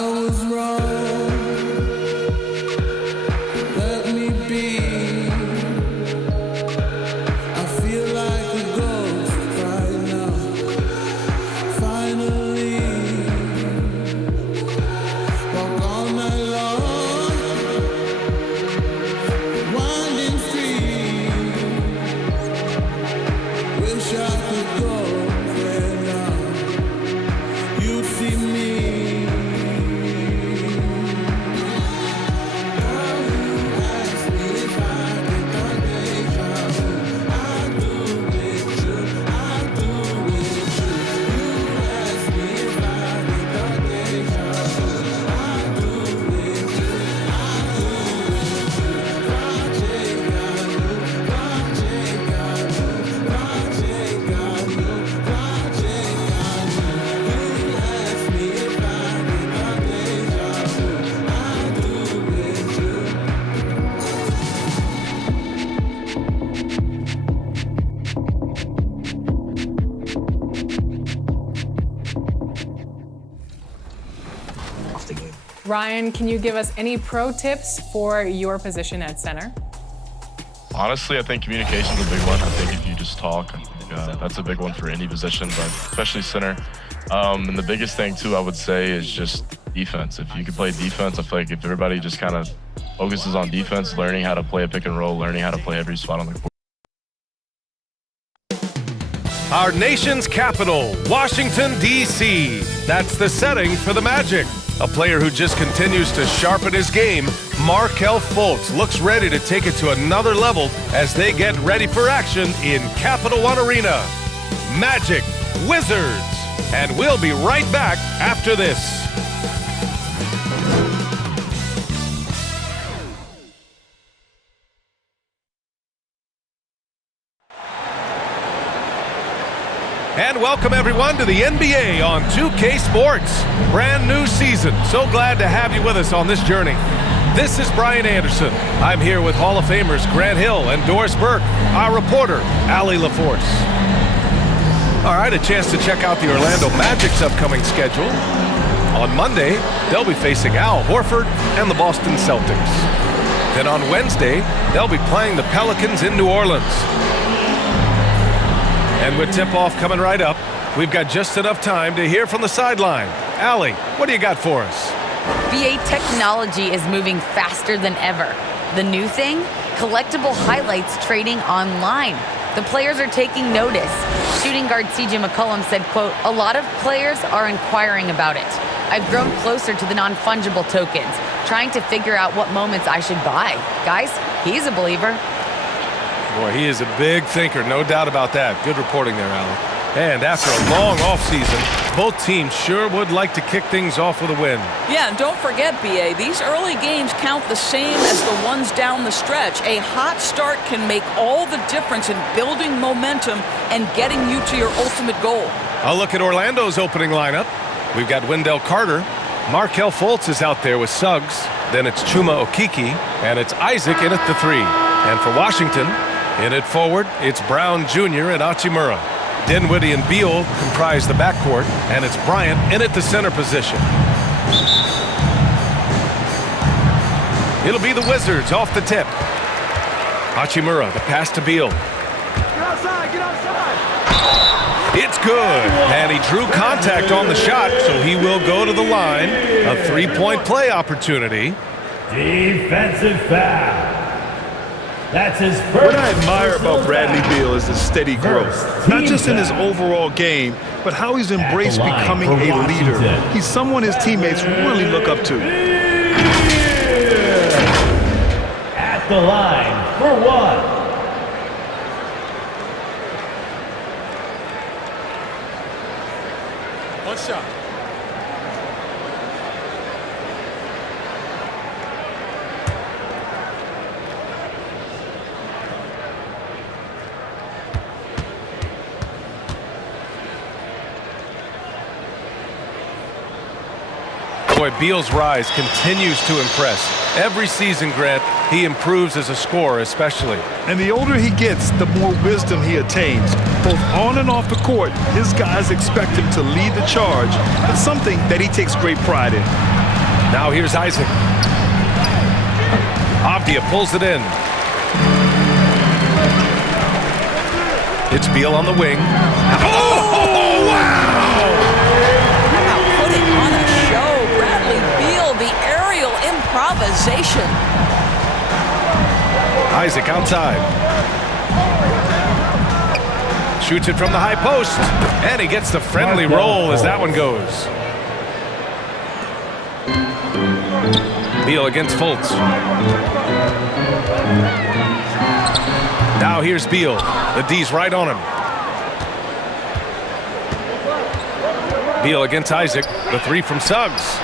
was wrong. Let me be. I feel like a ghost right now. Finally, walk all night long. Winding streets. Wish I could go there now. You'd see me. Ryan, can you give us any pro tips for your position at center? Honestly, I think communication's a big one. I think if you just talk, I think, that's a big one for any position, but especially center. And the biggest thing too, I would say, is just defense. If you can play defense, I feel like if everybody just kind of focuses on defense, learning how to play a pick and roll, learning how to play every spot on the court. Our nation's capital, Washington, D.C. That's the setting for the Magic. A player who just continues to sharpen his game, Markelle Fultz looks ready to take it to another level as they get ready for action in Capital One Arena. Magic, Wizards, and we'll be right back after this. And welcome everyone to the NBA on 2K Sports. Brand new season. So glad to have you with us on this journey. This is Brian Anderson. I'm here with Hall of Famers Grant Hill and Doris Burke, our reporter, Allie LaForce. All right, a chance to check out the Orlando Magic's upcoming schedule. On Monday, they'll be facing Al Horford and the Boston Celtics. Then on Wednesday, they'll be playing the Pelicans in New Orleans. And with tip-off coming right up, we've got just enough time to hear from the sideline. Allie, what do you got for us? VA technology is moving faster than ever. The new thing? Collectible highlights trading online. The players are taking notice. Shooting guard CJ McCollum said, quote, "A lot of players are inquiring about it. I've grown closer to the non-fungible tokens, trying to figure out what moments I should buy." Guys, he's a believer. Boy, he is a big thinker, no doubt about that. Good reporting there, Allie. And after a long offseason, both teams sure would like to kick things off with a win. Yeah, and don't forget, BA, these early games count the same as the ones down the stretch. A hot start can make all the difference in building momentum and getting you to your ultimate goal. I'll look at Orlando's opening lineup. We've got Wendell Carter. Markelle Fultz is out there with Suggs. Then it's Chuma Okeke, and it's Isaac in at the 3. And for Washington, in at forward, it's Brown Jr. and Hachimura. Dinwiddie and Beal comprise the backcourt, and it's Bryant in at the center position. It'll be the Wizards off the tip. Hachimura, the pass to Beal. Get outside, get outside! It's good, and he drew contact on the shot, so he will go to the line. A three-point play opportunity. Defensive foul. That's his first. What I admire about Bradley Beal is his steady growth. Not just in his overall game, but how he's embraced becoming a leader. He's someone his teammates really look up to. At the line for one. One shot. Boy, Beal's rise continues to impress. Every season, Grant, he improves as a scorer especially. And the older he gets, the more wisdom he attains. Both on and off the court, his guys expect him to lead the charge. It's something that he takes great pride in. Now here's Isaac. Avdia pulls it in. It's Beal on the wing. Oh, wow! How about putting on a show? Bradley Beal, the aerial improvisation. Isaac outside. Shoots it from the high post. And he gets the friendly roll as that one goes. Beal against Fultz. Now here's Beal. The D's right on him. Beal against Isaac. The three from Suggs.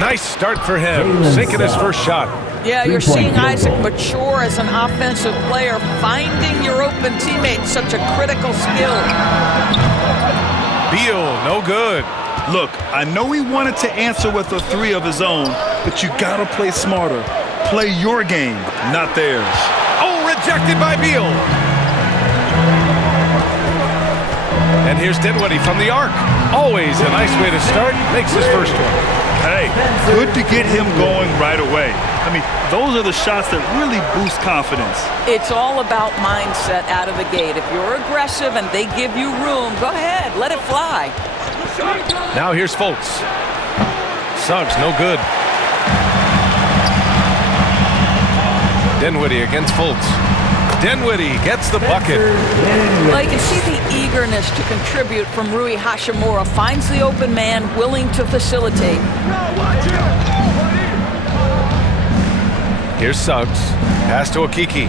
Nice start for him. Sinking his first shot. Yeah, you're seeing Isaac mature as an offensive player. Finding your open teammate, such a critical skill. Beal, no good. Look, I know he wanted to answer with a three of his own, but you gotta play smarter. Play your game, not theirs. Oh, rejected by Beal. And here's Dinwiddie from the arc. Always a nice way to start. Makes his first one. Hey, good to get him going right away. I mean, those are the shots that really boost confidence. It's all about mindset out of the gate. If you're aggressive and they give you room, go ahead, let it fly. Now here's Fultz. Suggs, no good. Dinwiddie against Fultz. Dinwiddie gets the bucket. Well, you can see the eagerness to contribute from Rui Hachimura. Finds the open man, willing to facilitate. Here's Suggs. Pass to Okiki.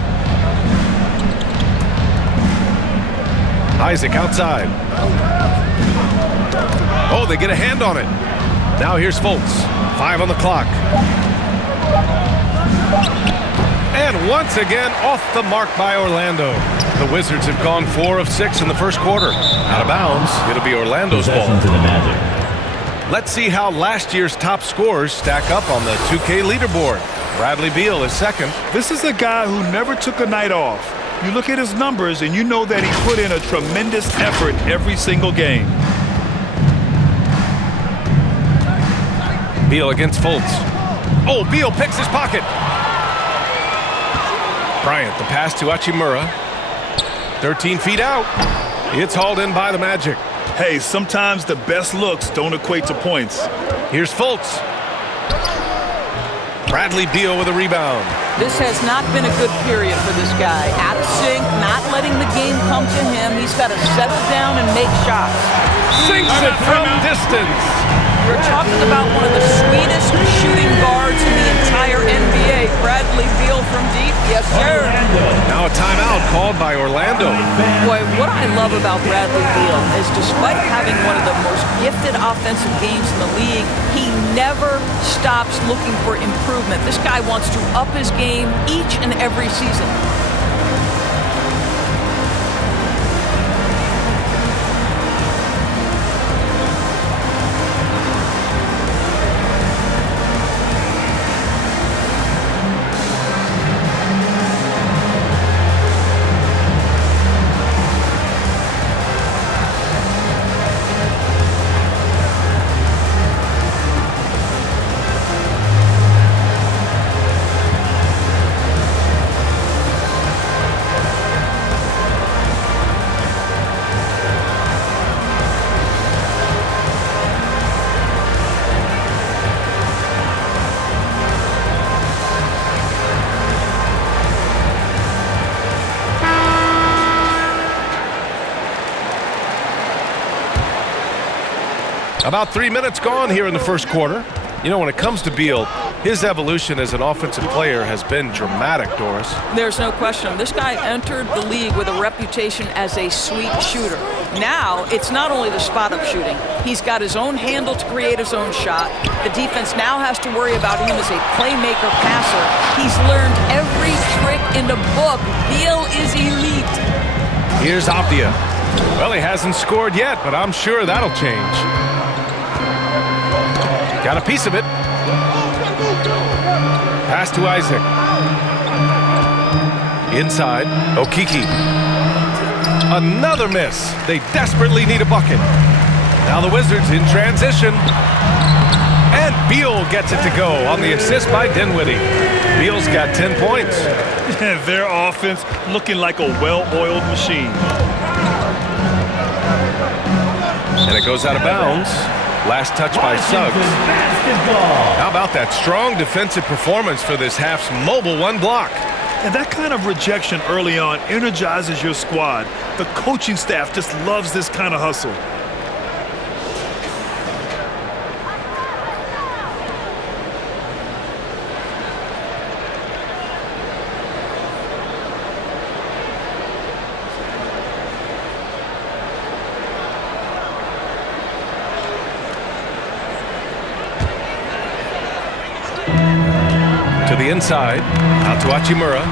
Isaac outside. Oh, they get a hand on it. Now here's Fultz. 5 on the clock. And once again, off the mark by Orlando. The Wizards have gone 4 of 6 in the first quarter. Out of bounds, it'll be Orlando's ball. To the Magic. Let's see how last year's top scorers stack up on the 2K leaderboard. Bradley Beal is second. This is a guy who never took a night off. You look at his numbers and you know that he put in a tremendous effort every single game. Beal against Fultz. Oh, Beal picks his pocket. Bryant, the pass to Hachimura. 13 feet out. It's hauled in by the Magic. Hey, sometimes the best looks don't equate to points. Here's Fultz. Bradley Beal with a rebound. This has not been a good period for this guy. Out of sync, not letting the game come to him. He's got to settle down and make shots. Sinks it from distance. We're talking about one of the sweetest shooting guards in the entire NBA. Bradley Beal from deep. Yes, sir. Now a timeout called by Orlando. Boy, what I love about Bradley Beal is despite having one of the most gifted offensive games in the league, he never stops looking for improvement. This guy wants to up his game each and every season. About 3 minutes gone here in the first quarter. You know, when it comes to Beal, his evolution as an offensive player has been dramatic, Doris. There's no question. This guy entered the league with a reputation as a sweet shooter. Now, it's not only the spot-up shooting. He's got his own handle to create his own shot. The defense now has to worry about him as a playmaker passer. He's learned every trick in the book. Beal is elite. Here's Avdia. Well, he hasn't scored yet, but I'm sure that'll change. Got a piece of it. Pass to Isaac. Inside, Okiki. Another miss. They desperately need a bucket. Now the Wizards in transition. And Beal gets it to go on the assist by Dinwiddie. Beal's got 10 points. Their offense looking like a well-oiled machine. And it goes out of bounds. Last touch by Suggs. How about that strong defensive performance for this half's mobile one block? And that kind of rejection early on energizes your squad. The coaching staff just loves this kind of hustle. To the inside, out to Hachimura.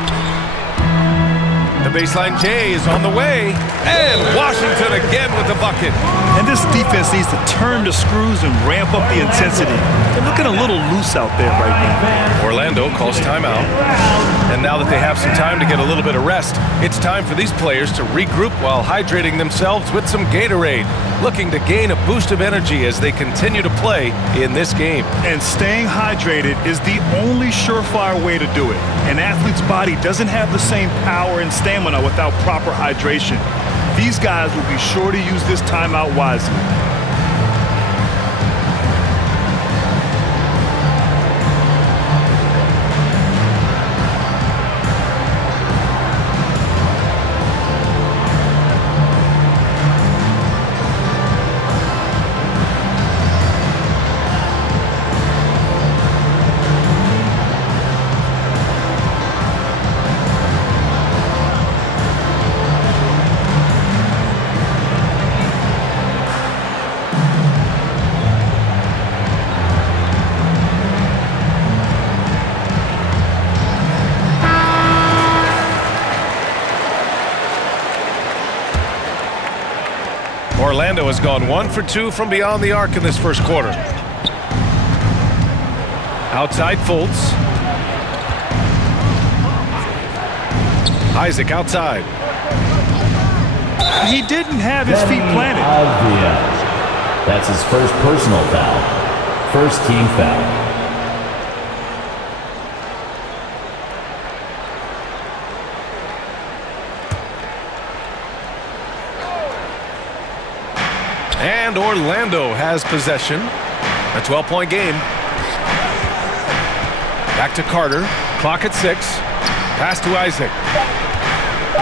The baseline J is on the way, and Washington again with the bucket. And this defense needs to turn the screws and ramp up the intensity. They're looking a little loose out there right now. Orlando calls timeout. And now that they have some time to get a little bit of rest, it's time for these players to regroup while hydrating themselves with some Gatorade, looking to gain a boost of energy as they continue to play in this game. And staying hydrated is the only surefire way to do it. An athlete's body doesn't have the same power and stamina without proper hydration. These guys will be sure to use this timeout wisely. Orlando has gone 1 for 2 from beyond the arc in this first quarter. Outside Fultz. Isaac outside. He didn't have his feet planted. That's his first personal foul. First team foul. And Orlando has possession. A 12-point game. Back to Carter. Clock at 6. Pass to Isaac.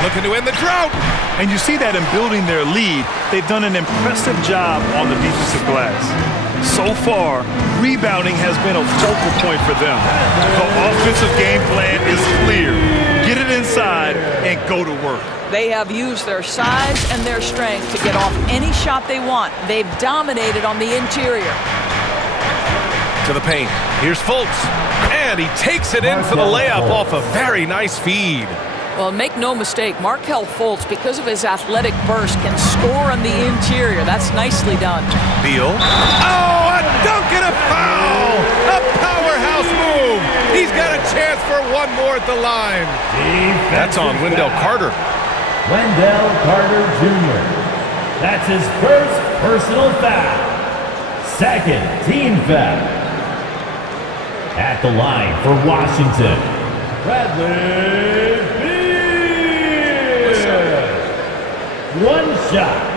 Looking to end the drought. And you see that in building their lead, they've done an impressive job on the defensive glass. So far, rebounding has been a focal point for them. The offensive game plan is clear. Get it inside and go to work. They have used their size and their strength to get off any shot they want. They've dominated on the interior. To the paint. Here's Fultz. And he takes it in for the layup off a very nice feed. Well, make no mistake, Markelle Fultz, because of his athletic burst, can score on the interior. That's nicely done. Beal. Oh, a dunk and a foul! A powerhouse move! He's got a chance for one more at the line. That's on Wendell Carter. Wendell Carter Jr. That's his first personal foul. Second team foul. At the line for Washington, Bradley Beal. One shot.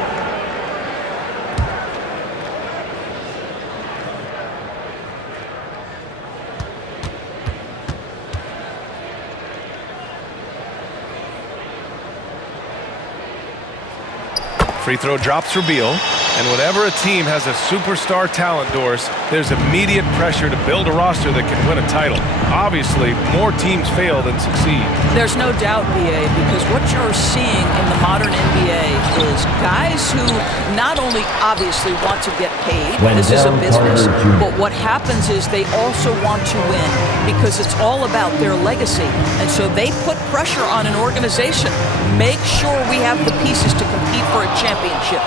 Free throw drops for Beal. And whenever a team has a superstar talent, Doris, there's immediate pressure to build a roster that can win a title. Obviously, more teams fail than succeed. There's no doubt, BA, because what you're seeing in the modern NBA is guys who not only obviously want to get paid, this is a business, but what happens is they also want to win because it's all about their legacy. And so they put pressure on an organization. Make sure we have the pieces to compete for a championship.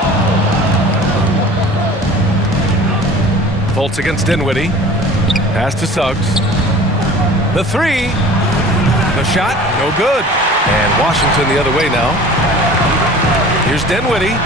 Fultz against Dinwiddie. Pass to Suggs. The three. The shot, no good. And Washington the other way now. Here's Dinwiddie.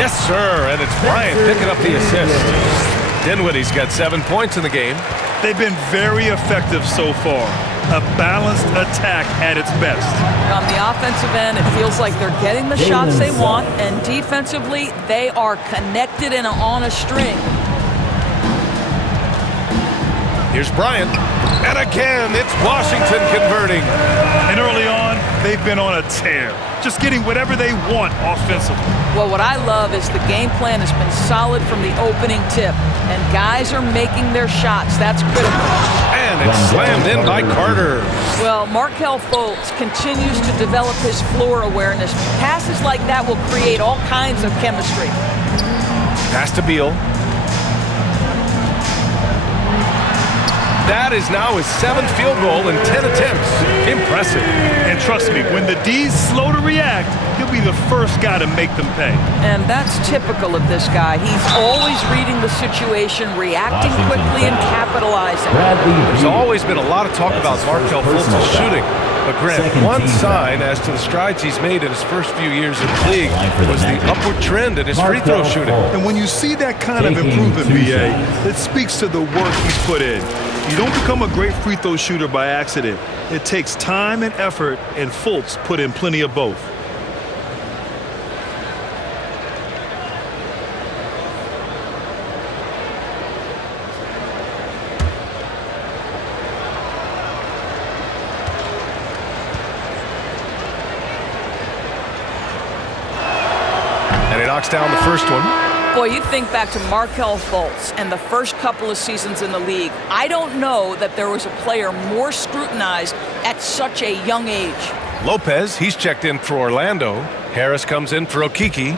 Yes, sir. And it's Bryant picking up the assist. Dinwiddie's got 7 points in the game. They've been very effective so far. A balanced attack at its best. On the offensive end, it feels like they're getting the shots they want, and defensively, they are connected and on a string. Here's Bryant. And again, it's Washington converting. And early on, they've been on a tear. Just getting whatever they want offensively. Well, what I love is the game plan has been solid from the opening tip, and guys are making their shots. That's critical. And it's slammed in by Carter. Well, Markelle Fultz continues to develop his floor awareness. Passes like that will create all kinds of chemistry. Pass to Beal. That is now his 7th field goal in 10 attempts. Impressive. And trust me, when the D's slow to react, he'll be the first guy to make them pay. And that's typical of this guy. He's always reading the situation, reacting quickly, and capitalizing. There's always been a lot of talk about Markelle Fultz's shooting. But Grant, one sign as to the strides he's made in his first few years in the league was the upward trend in his free throw shooting. And when you see that kind of improvement, BA, it speaks to the work he's put in. You don't become a great free throw shooter by accident. It takes time and effort, and Fultz put in plenty of both. And he knocks down the first one. Boy, you think back to Markelle Fultz and the first couple of seasons in the league. I don't know that there was a player more scrutinized at such a young age. Lopez, he's checked in for Orlando. Harris comes in for Okeke.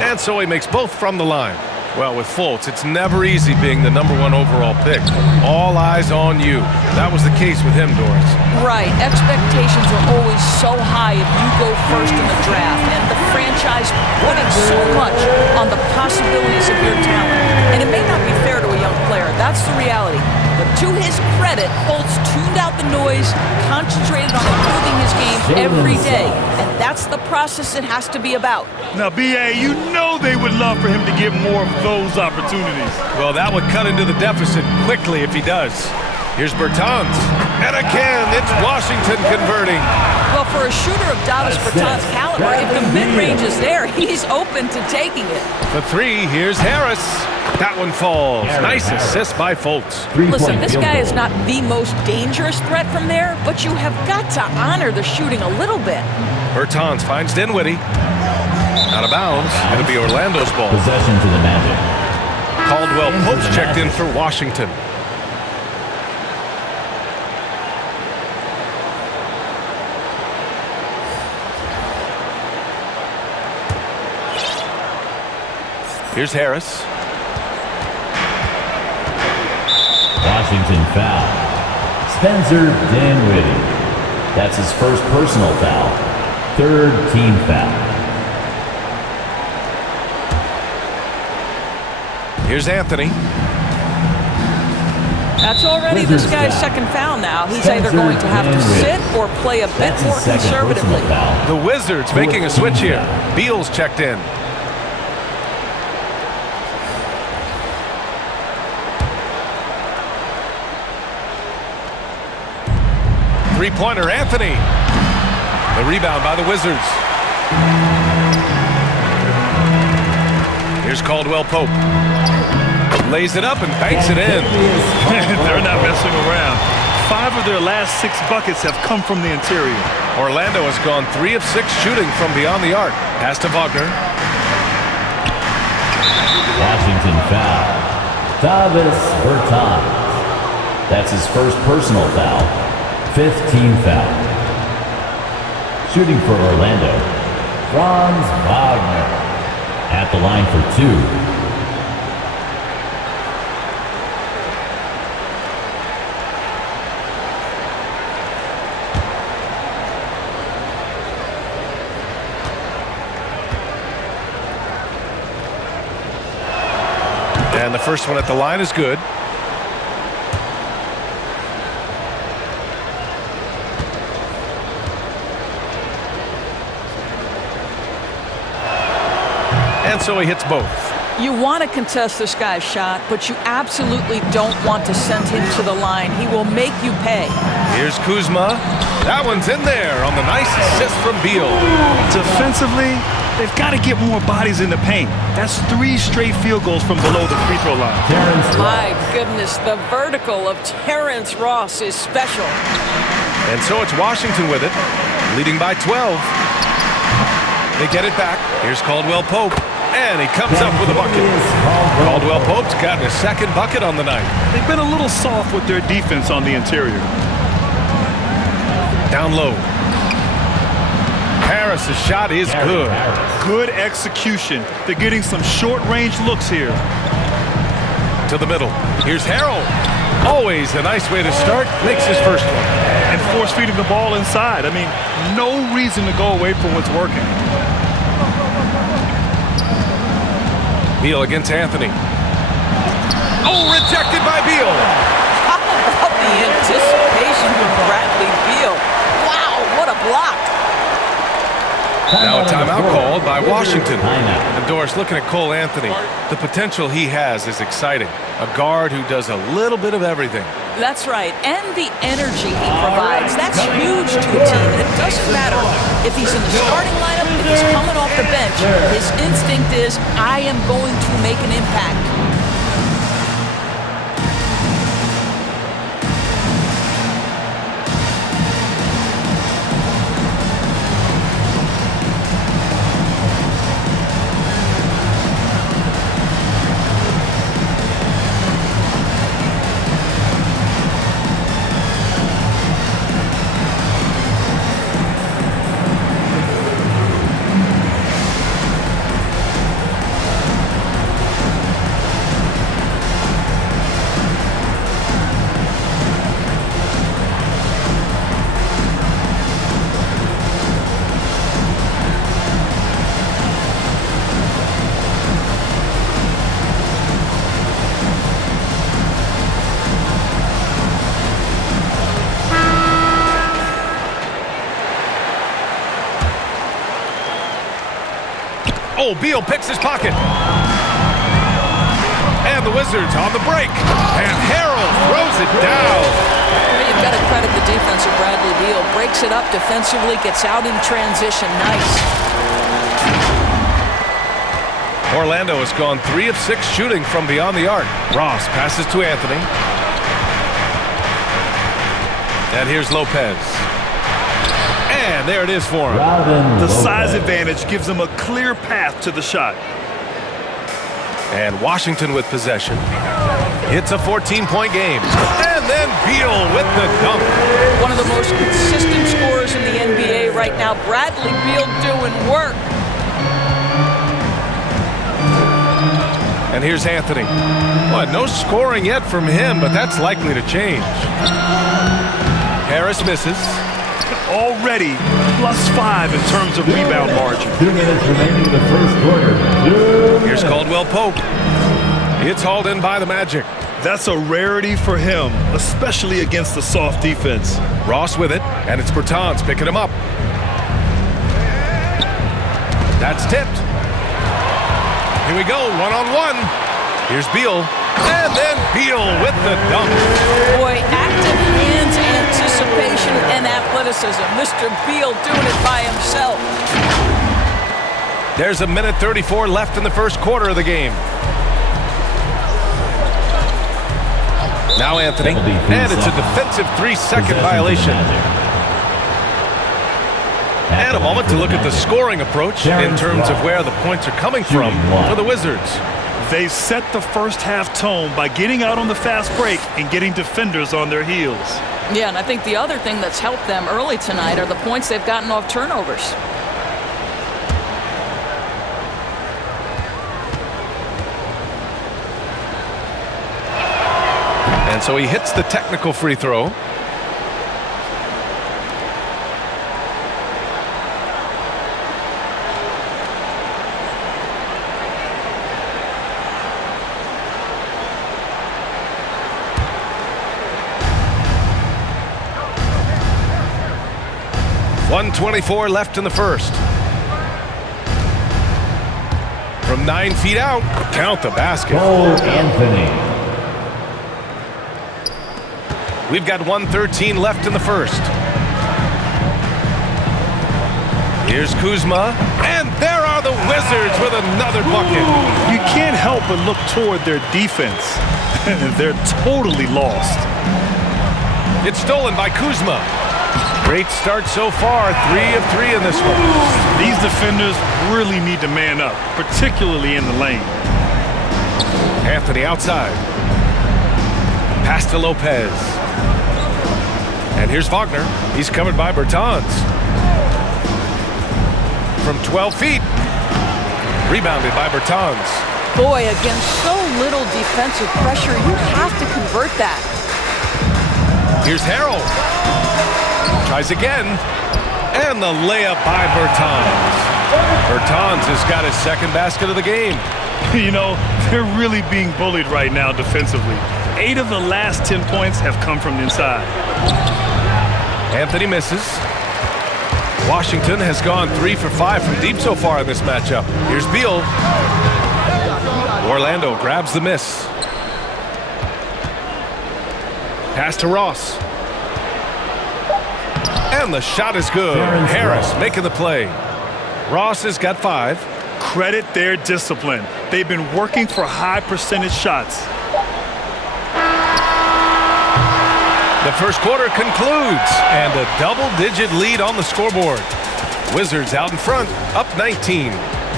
And so he makes both from the line. Well, with Fultz, it's never easy being the #1 overall pick. All eyes on you. That was the case with him, Doris. Right. Expectations are always so high if you go first in the draft, and the franchise putting so much on the possibilities of your talent. And it may not be fair to a young player. That's the reality. But to his credit, Fultz tuned out the noise, concentrated on improving his game every day. And that's the process it has to be about. Now, BA, you know they would love for him to get more of those opportunities. Well, that would cut into the deficit quickly if he does. Here's Bertans. And again, it's Washington converting. Well, for a shooter of Davis Bertans' caliber, if the mid-range is there, he's open to taking it. The three, here's Harris. That one falls. Nice assist by Fultz. Listen, this guy is not the most dangerous threat from there, but you have got to honor the shooting a little bit. Bertans finds Dinwiddie. Out of bounds. It'll be Orlando's ball. Possession to the Magic. Caldwell Pope's checked in for Washington. Here's Harris. Washington foul. Spencer Dinwiddie. That's his first personal foul. 3rd team foul. Here's Anthony. That's already this guy's second foul now. He's either going to have to sit or play a bit more conservatively. The Wizards making a switch here. Beal's checked in. Three-pointer, Anthony. The rebound by the Wizards. Here's Caldwell Pope. Lays it up and banks it in. They're not messing around. 5 of their last 6 buckets have come from the interior. Orlando has gone 3 of 6 shooting from beyond the arc. Pass to Wagner. Washington foul. Davis Bertans. That's his first personal foul. 5th team foul. Shooting for Orlando, Franz Wagner. At the line for 2. And the first one at the line is good. And so he hits both. You want to contest this guy's shot, but you absolutely don't want to send him to the line. He will make you pay. Here's Kuzma. That one's in there on the nice assist from Beal. Defensively, they've got to get more bodies in the paint. That's 3 straight field goals from below the free throw line. My goodness, the vertical of Terrence Ross is special. And so it's Washington with it, leading by 12. They get it back. Here's Caldwell Pope, and he comes up with a bucket. Caldwell Pope's gotten his second bucket on the night. They've been a little soft with their defense on the interior. Down low. Harris's shot is good. Good execution. They're getting some short-range looks here. To the middle. Here's Harrell. Always a nice way to start. Makes his first one. And force-feeding the ball inside. I mean, no reason to go away from what's working. Beal against Anthony. Oh, rejected by Beal. How about the anticipation from Bradley Beal? Wow, what a block. Now a timeout called by Washington. And Doris, looking at Cole Anthony, the potential he has is exciting. A guard who does a little bit of everything. That's right, and the energy he provides, that's huge to a team. And it doesn't matter if he's in the starting lineup, if he's coming off the bench. His instinct is, I am going to make an impact. Oh, Beal picks his pocket. And the Wizards on the break. And Harrell throws it down. You've got to credit the defense of Bradley Beal. Breaks it up defensively, gets out in transition. Nice. Orlando has gone 3 of 6 shooting from beyond the arc. Ross passes to Anthony. And here's Lopez. And there it is for him. The size advantage gives them a clear path to the shot. And Washington with possession. It's a 14-point game. And then Beal with the dunk. One of the most consistent scorers in the NBA right now. Bradley Beal doing work. And here's Anthony. Well, no scoring yet from him, but that's likely to change. Harris misses. Already +5 in terms of rebound margin. 2 minutes remaining in the first quarter. Here's Caldwell Pope. It's hauled in by the Magic. That's a rarity for him, especially against the soft defense. Ross with it, and it's Bertans picking him up. That's tipped. Here we go, one-on-one. Here's Beal, and then Beal with the dunk. Boy, active hands, anticipation, and athleticism. Mr. Beal doing it by himself. There's a minute 34 left in the first quarter of the game. Now Anthony, and it's a defensive 3-second violation. And a moment to look at the scoring approach in terms of where the points are coming from for the Wizards. They set the first half tone by getting out on the fast break and getting defenders on their heels. Yeah, and I think the other thing that's helped them early tonight are the points they've gotten off turnovers. And so he hits the technical free throw. 1:24 left in the first. From 9 feet out, count the basket. Cole Anthony. We've got 1:13 left in the first. Here's Kuzma, and there are the Wizards with another bucket. You can't help but look toward their defense. They're totally lost. It's stolen by Kuzma. Great start so far, 3 of 3 in this one. These defenders really need to man up, particularly in the lane. Anthony outside. Pass to Lopez. And here's Wagner. He's covered by Bertans. From 12 feet. Rebounded by Bertans. Boy, against so little defensive pressure, you have to convert that. Here's Harrell. Tries again. And the layup by Bertans. Bertans has got his second basket of the game. You know, they're really being bullied right now defensively. 8 of the last 10 points have come from inside. Anthony misses. Washington has gone 3 for 5 from deep so far in this matchup. Here's Beal. Orlando grabs the miss. Pass to Ross. And the shot is good. Harris making the play. Ross has got 5. Credit their discipline. They've been working for high percentage shots. The first quarter concludes, and a double-digit lead on the scoreboard. Wizards out in front, up 19.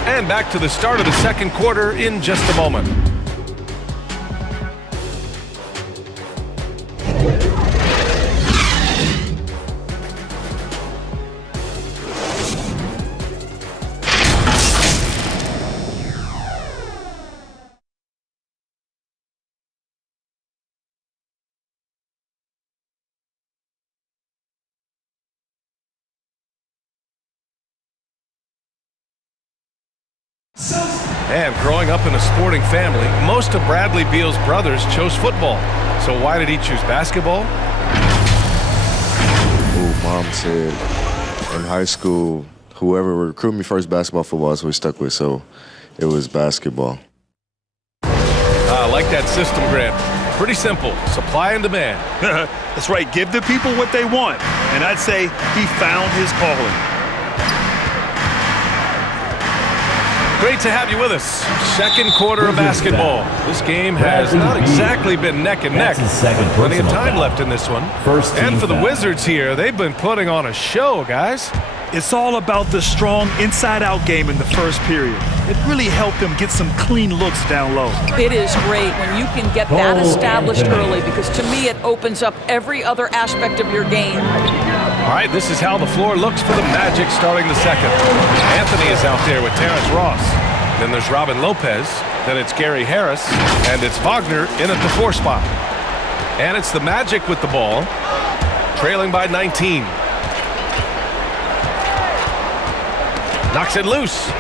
And back to the start of the second quarter in just a moment. And growing up in a sporting family, most of Bradley Beal's brothers chose football. So why did he choose basketball? Mom said in high school, whoever recruited me first, basketball, football is what we stuck with. So it was basketball. I like that system, Grant. Pretty simple, supply and demand. That's right, give the people what they want. And I'd say he found his calling. Great to have you with us. Second quarter of basketball. This game has not exactly been neck and neck. Plenty of time left in this one. And for the Wizards here, they've been putting on a show, guys. It's all about the strong inside-out game in the first period. It really helped them get some clean looks down low. It is great when you can get that established early, because to me it opens up every other aspect of your game. All right, this is how the floor looks for the Magic starting the second. Anthony is out there with Terrence Ross. Then there's Robin Lopez. Then it's Gary Harris. And it's Wagner in at the 4 spot. And it's the Magic with the ball, trailing by 19. Knocks it loose.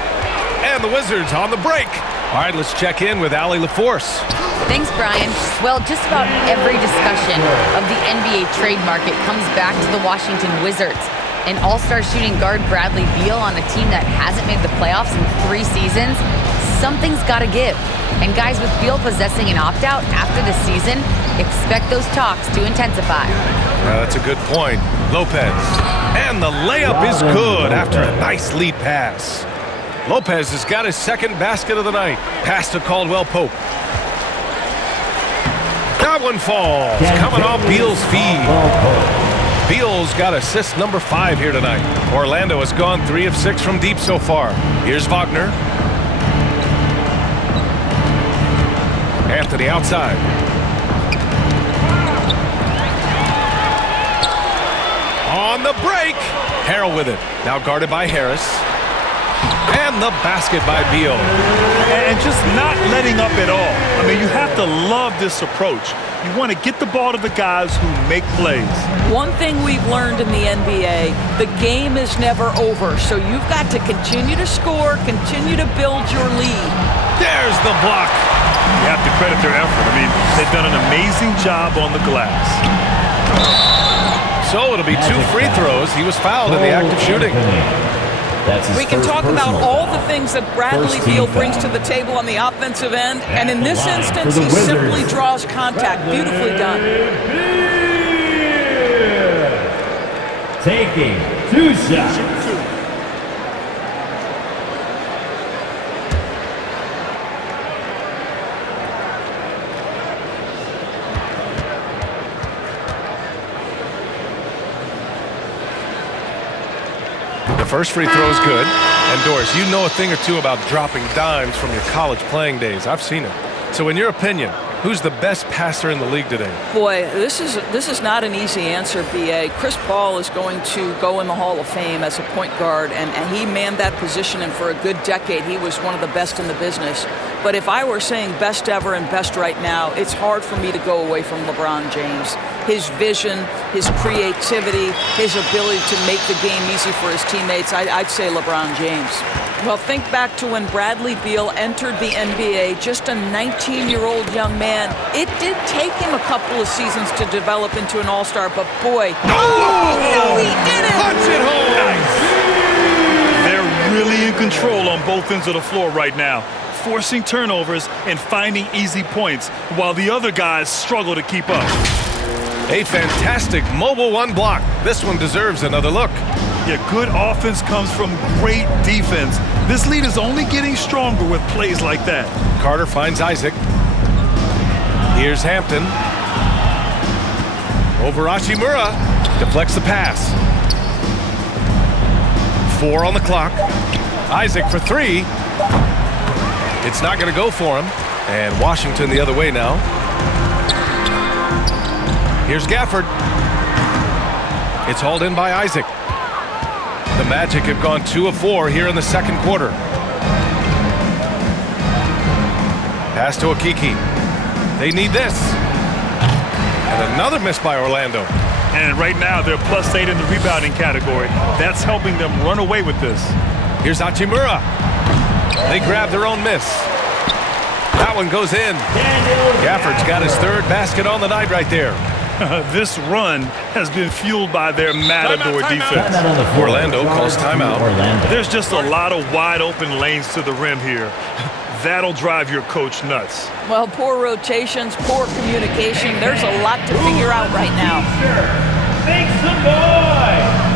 And the Wizards on the break. All right, let's check in with Allie LaForce. Thanks, Brian. Well, just about every discussion of the NBA trade market comes back to the Washington Wizards. An all-star shooting guard Bradley Beal on a team that hasn't made the playoffs in 3 seasons. Something's got to give. And guys, with Beal possessing an opt-out after the season, expect those talks to intensify. That's a good point. Lopez. And the layup is good after a nice lead pass. Lopez has got his second basket of the night. Pass to Caldwell Pope. That one falls. Coming off Beal's feed. Beal's got assist number 5 here tonight. Orlando has gone 3 of 6 from deep so far. Here's Wagner. Anthony outside. On the break. Harrell with it. Now guarded by Harris. And the basket by Beal. And just not letting up at all. I mean, you have to love this approach. You want to get the ball to the guys who make plays. One thing we've learned in the NBA, the game is never over. So you've got to continue to score, continue to build your lead. There's the block. You have to credit their effort. I mean, they've done an amazing job on the glass. So it'll be 2 free throws. He was fouled in the act of shooting. We can talk about all the things that Bradley Beal brings to the table on the offensive end, and in this instance, he simply draws contact. Beautifully done. Taking 2 shots. The first free throw is good. And Doris, you know a thing or two about dropping dimes from your college playing days. I've seen it. So in your opinion, who's the best passer in the league today? Boy, this is not an easy answer, B.A. Chris Paul is going to go in the Hall of Fame as a point guard, and he manned that position, and for a good decade, he was one of the best in the business. But if I were saying best ever and best right now, it's hard for me to go away from LeBron James. His vision, his creativity, his ability to make the game easy for his teammates, I'd say LeBron James. Well, think back to when Bradley Beal entered the NBA, just a 19-year-old young man. It did take him a couple of seasons to develop into an all-star, but boy, no, he didn't! Punch it home! Nice. They're really in control on both ends of the floor right now, forcing turnovers and finding easy points, while the other guys struggle to keep up. A fantastic mobile 1 block. This one deserves another look. Yeah, good offense comes from great defense. This lead is only getting stronger with plays like that. Carter finds Isaac. Here's Hampton. Over Hachimura. Deflects the pass. 4 on the clock. Isaac for 3. It's not going to go for him. And Washington the other way now. Here's Gafford. It's hauled in by Isaac. The Magic have gone 2 of 4 here in the second quarter. Pass to Okiki. They need this. And another miss by Orlando. And right now, they're +8 in the rebounding category. That's helping them run away with this. Here's Hachimura. They grab their own miss. That one goes in. Gafford's got his 3rd basket on the night right there. This run has been fueled by their Matador defense. Orlando calls timeout. There's just a lot of wide open lanes to the rim here. That'll drive your coach nuts. Well, poor rotations, poor communication. There's a lot to figure out right now. Make some noise!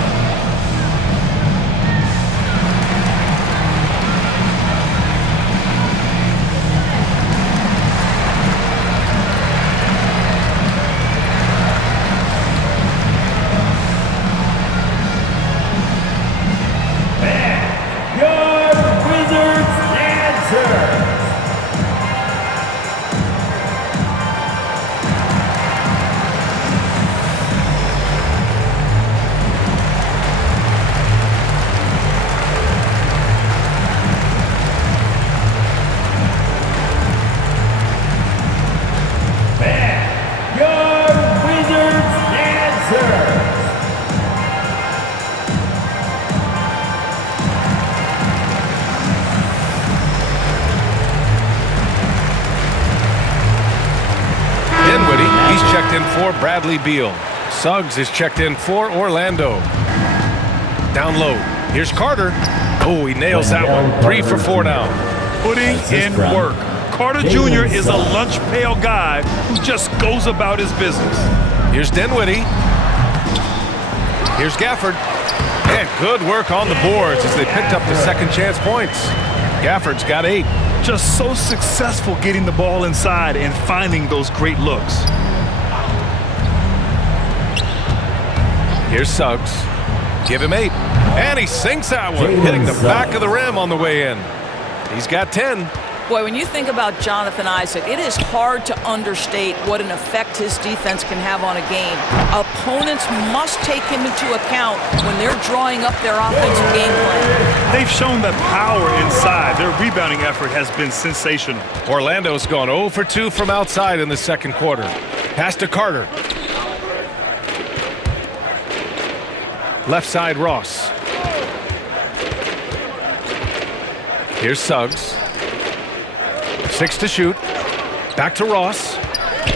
In for Bradley Beal. Suggs is checked in for Orlando. Down low. Here's Carter. Oh, he nails that one. 3 for 4 now. Putting in work. Carter Jr. is a lunch pail guy who just goes about his business. Here's Dinwiddie. Here's Gafford. And good work on the boards as they picked up the second chance points. Gafford's got 8. Just so successful getting the ball inside and finding those great looks. Here's Suggs. Give him 8. And he sinks that one, hitting the back of the rim on the way in. He's got 10. Boy, when you think about Jonathan Isaac, it is hard to understate what an effect his defense can have on a game. Opponents must take him into account when they're drawing up their offensive game plan. They've shown that power inside. Their rebounding effort has been sensational. Orlando's gone 0 for 2 from outside in the second quarter. Pass to Carter. Left side, Ross. Here's Suggs. 6 to shoot. Back to Ross.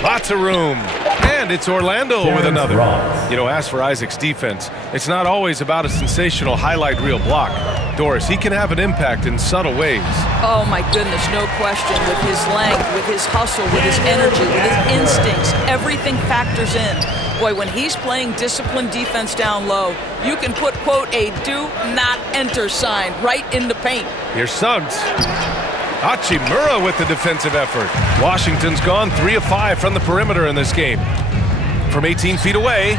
Lots of room. And it's Orlando with Terrence another. Ross. You know, as for Isaac's defense, it's not always about a sensational highlight reel block. Doris, he can have an impact in subtle ways. Oh my goodness, no question. With his length, with his hustle, with his energy, with his instincts, everything factors in. Boy, when he's playing disciplined defense down low, you can put, quote, a do not enter sign right in the paint. Here's Suggs. Hachimura with the defensive effort. Washington's gone 3 of 5 from the perimeter in this game. From 18 feet away,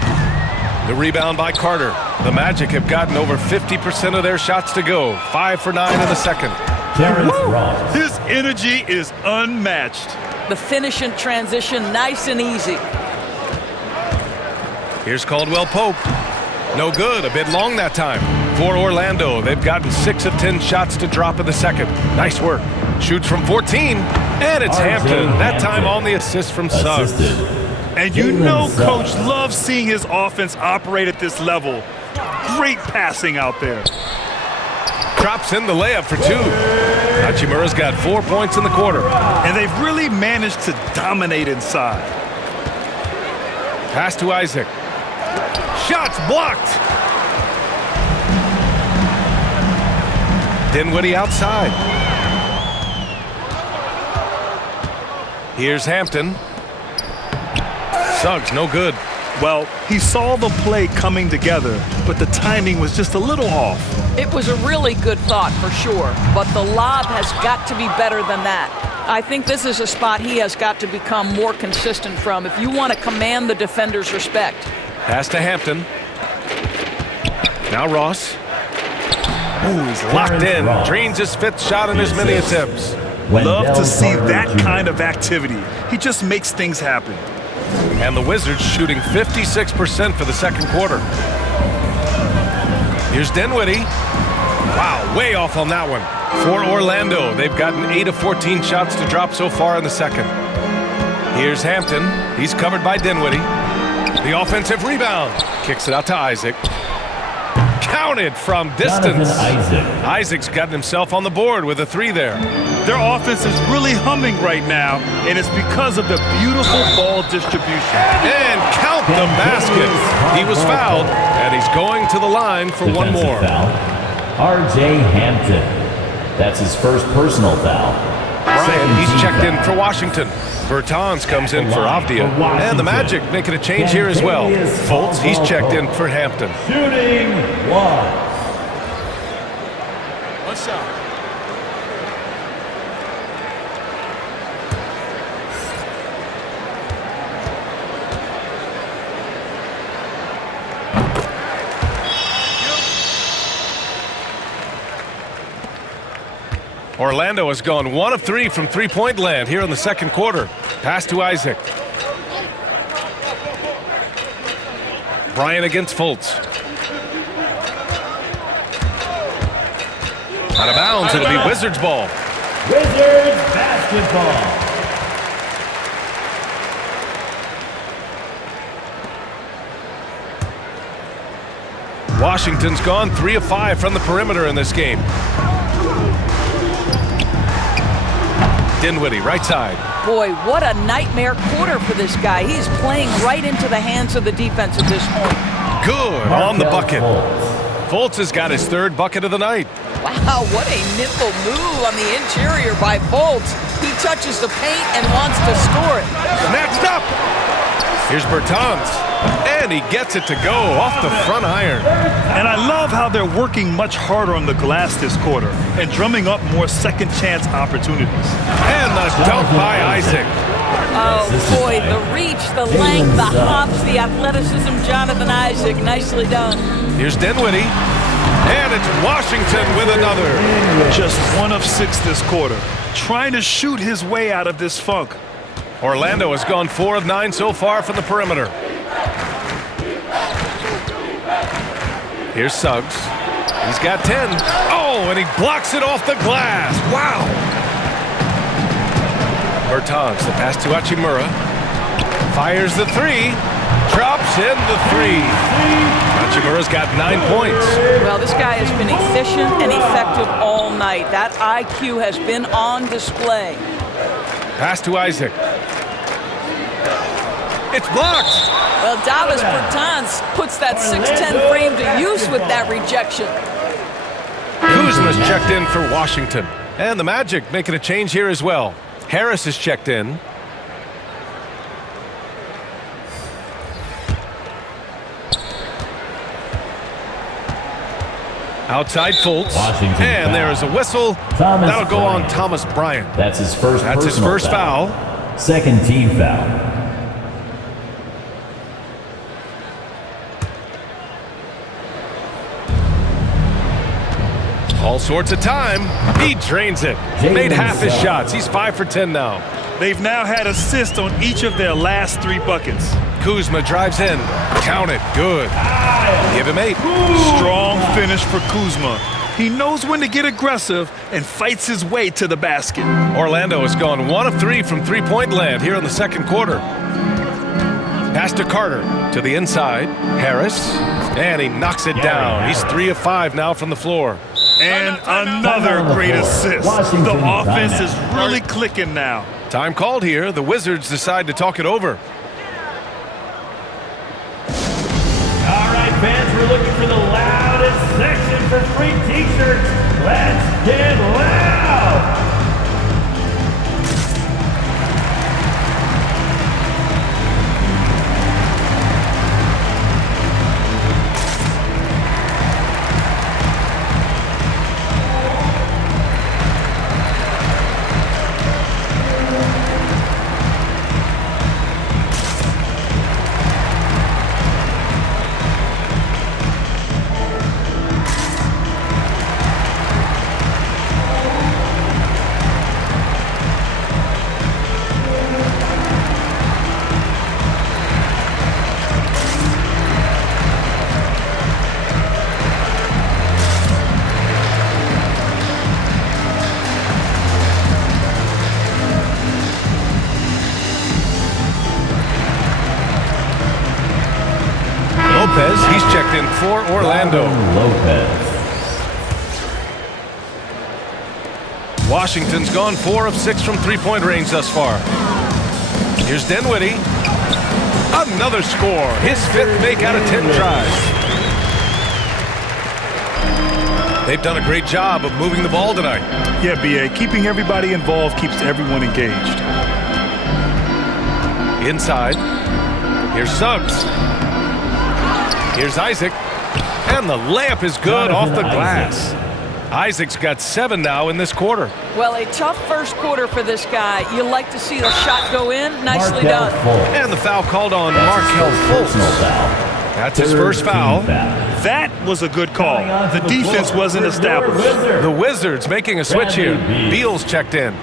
the rebound by Carter. The Magic have gotten over 50% of their shots to go. 5 for 9 in the second. Terrence Ross. His energy is unmatched. The finish in transition, nice and easy. Here's Caldwell Pope. No good, a bit long that time. For Orlando, they've gotten 6 of 10 shots to drop in the second. Nice work. Shoots from 14, and it's Hampton. That time on the assist from Suggs. And you know Coach loves seeing his offense operate at this level. Great passing out there. Drops in the layup for 2. Hachimura's got 4 points in the quarter. And they've really managed to dominate inside. Pass to Isaac. Shots blocked. Dinwiddie outside. Here's Hampton. Suggs, no good. Well, he saw the play coming together, but the timing was just a little off. It was a really good thought for sure, but the lob has got to be better than that. I think this is a spot he has got to become more consistent from if you want to command the defender's respect. Pass to Hampton. Now Ross. Ooh, he's locked in. Drains his 5th shot in as many attempts. Love to see that kind of activity. He just makes things happen. And the Wizards shooting 56% for the second quarter. Here's Dinwiddie. Wow, way off on that one. For Orlando, they've gotten 8 of 14 shots to drop so far in the second. Here's Hampton. He's covered by Dinwiddie. The offensive rebound. Kicks it out to Isaac. Counted from distance. Isaac's gotten himself on the board with a 3 there. Their offense is really humming right now, and it's because of the beautiful ball distribution. And count the basket. He was fouled, and he's going to the line for one more. R.J. Hampton. That's his first personal foul. Brian, he's checked in for Washington. Bertans comes in for Avdia. And the Magic making a change here as well. Fultz, he's checked in for Hampton. Shooting 1. What's up? Orlando has gone 1 of 3 from three-point land here in the second quarter. Pass to Isaac. Bryant against Fultz. Out of bounds, it'll be Wizards ball. Wizards basketball. Washington's gone 3 of 5 from the perimeter in this game. Dinwiddie, right side. Boy, what a nightmare quarter for this guy. He's playing right into the hands of the defense at this point. Good on the bucket. Fultz has got his 3rd bucket of the night. Wow, what a nimble move on the interior by Fultz. He touches the paint and wants to score it. Snatched up. Here's Bertans. And he gets it to go off the front iron. And I love how they're working much harder on the glass this quarter and drumming up more second chance opportunities. And the dunk by Isaac. Oh boy, the reach, the length, the hops, the athleticism, Jonathan Isaac, nicely done. Here's Dinwiddie. And it's Washington with another. Just 1 of 6 this quarter, trying to shoot his way out of this funk. Orlando has gone 4 of 9 so far from the perimeter. Here's Suggs. He's got 10. Oh, and he blocks it off the glass. Wow. Bertans, the pass to Hachimura. Fires the 3. Drops in the 3. Hachimura's got 9 points. Well, this guy has been efficient and effective all night. That IQ has been on display. Pass to Isaac. It's blocked. Well, Davis Bertans puts that 6'10 frame to use with that rejection. Kuzma's checked in for Washington. And the Magic making a change here as well. Harris is checked in. Outside Fultz. Washington And foul. there is a whistle. Thomas That'll go on Bryant. Thomas Bryant. That's his first That's his personal first foul. Second team foul. All sorts of time. He drains it. Made half his shots. He's 5 for 10 now. They've now had assists on each of their last 3 buckets. Kuzma drives in. Count it. Good. Give him 8. Strong finish for Kuzma. He knows when to get aggressive and fights his way to the basket. Orlando has gone 1 of 3 from three-point land here in the second quarter. Pass to Carter to the inside. Harris. And he knocks it down. He's 3 of 5 now from the floor. And another great assist. The offense is really clicking now. Time called here. The Wizards decide to talk it over. All right, fans, we're looking for the loudest section for free t-shirts. Let's get loud. Lopez, he's checked in for Orlando. Lopez. Washington's gone 4 of 6 from three-point range thus far. Here's Dinwiddie. Another score. His 5th make out of 10 tries. They've done a great job of moving the ball tonight. Yeah, B.A., keeping everybody involved keeps everyone engaged. Inside. Here's Suggs. Here's Isaac. And the layup is good off the glass. Isaac's got 7 now in this quarter. Well, a tough first quarter for this guy. You like to see the shot go in. Nicely done. And the foul called on Markelle Fultz. That's his first foul. That was a good call. The defense wasn't established. The Wizards making a switch here. Beal's checked in.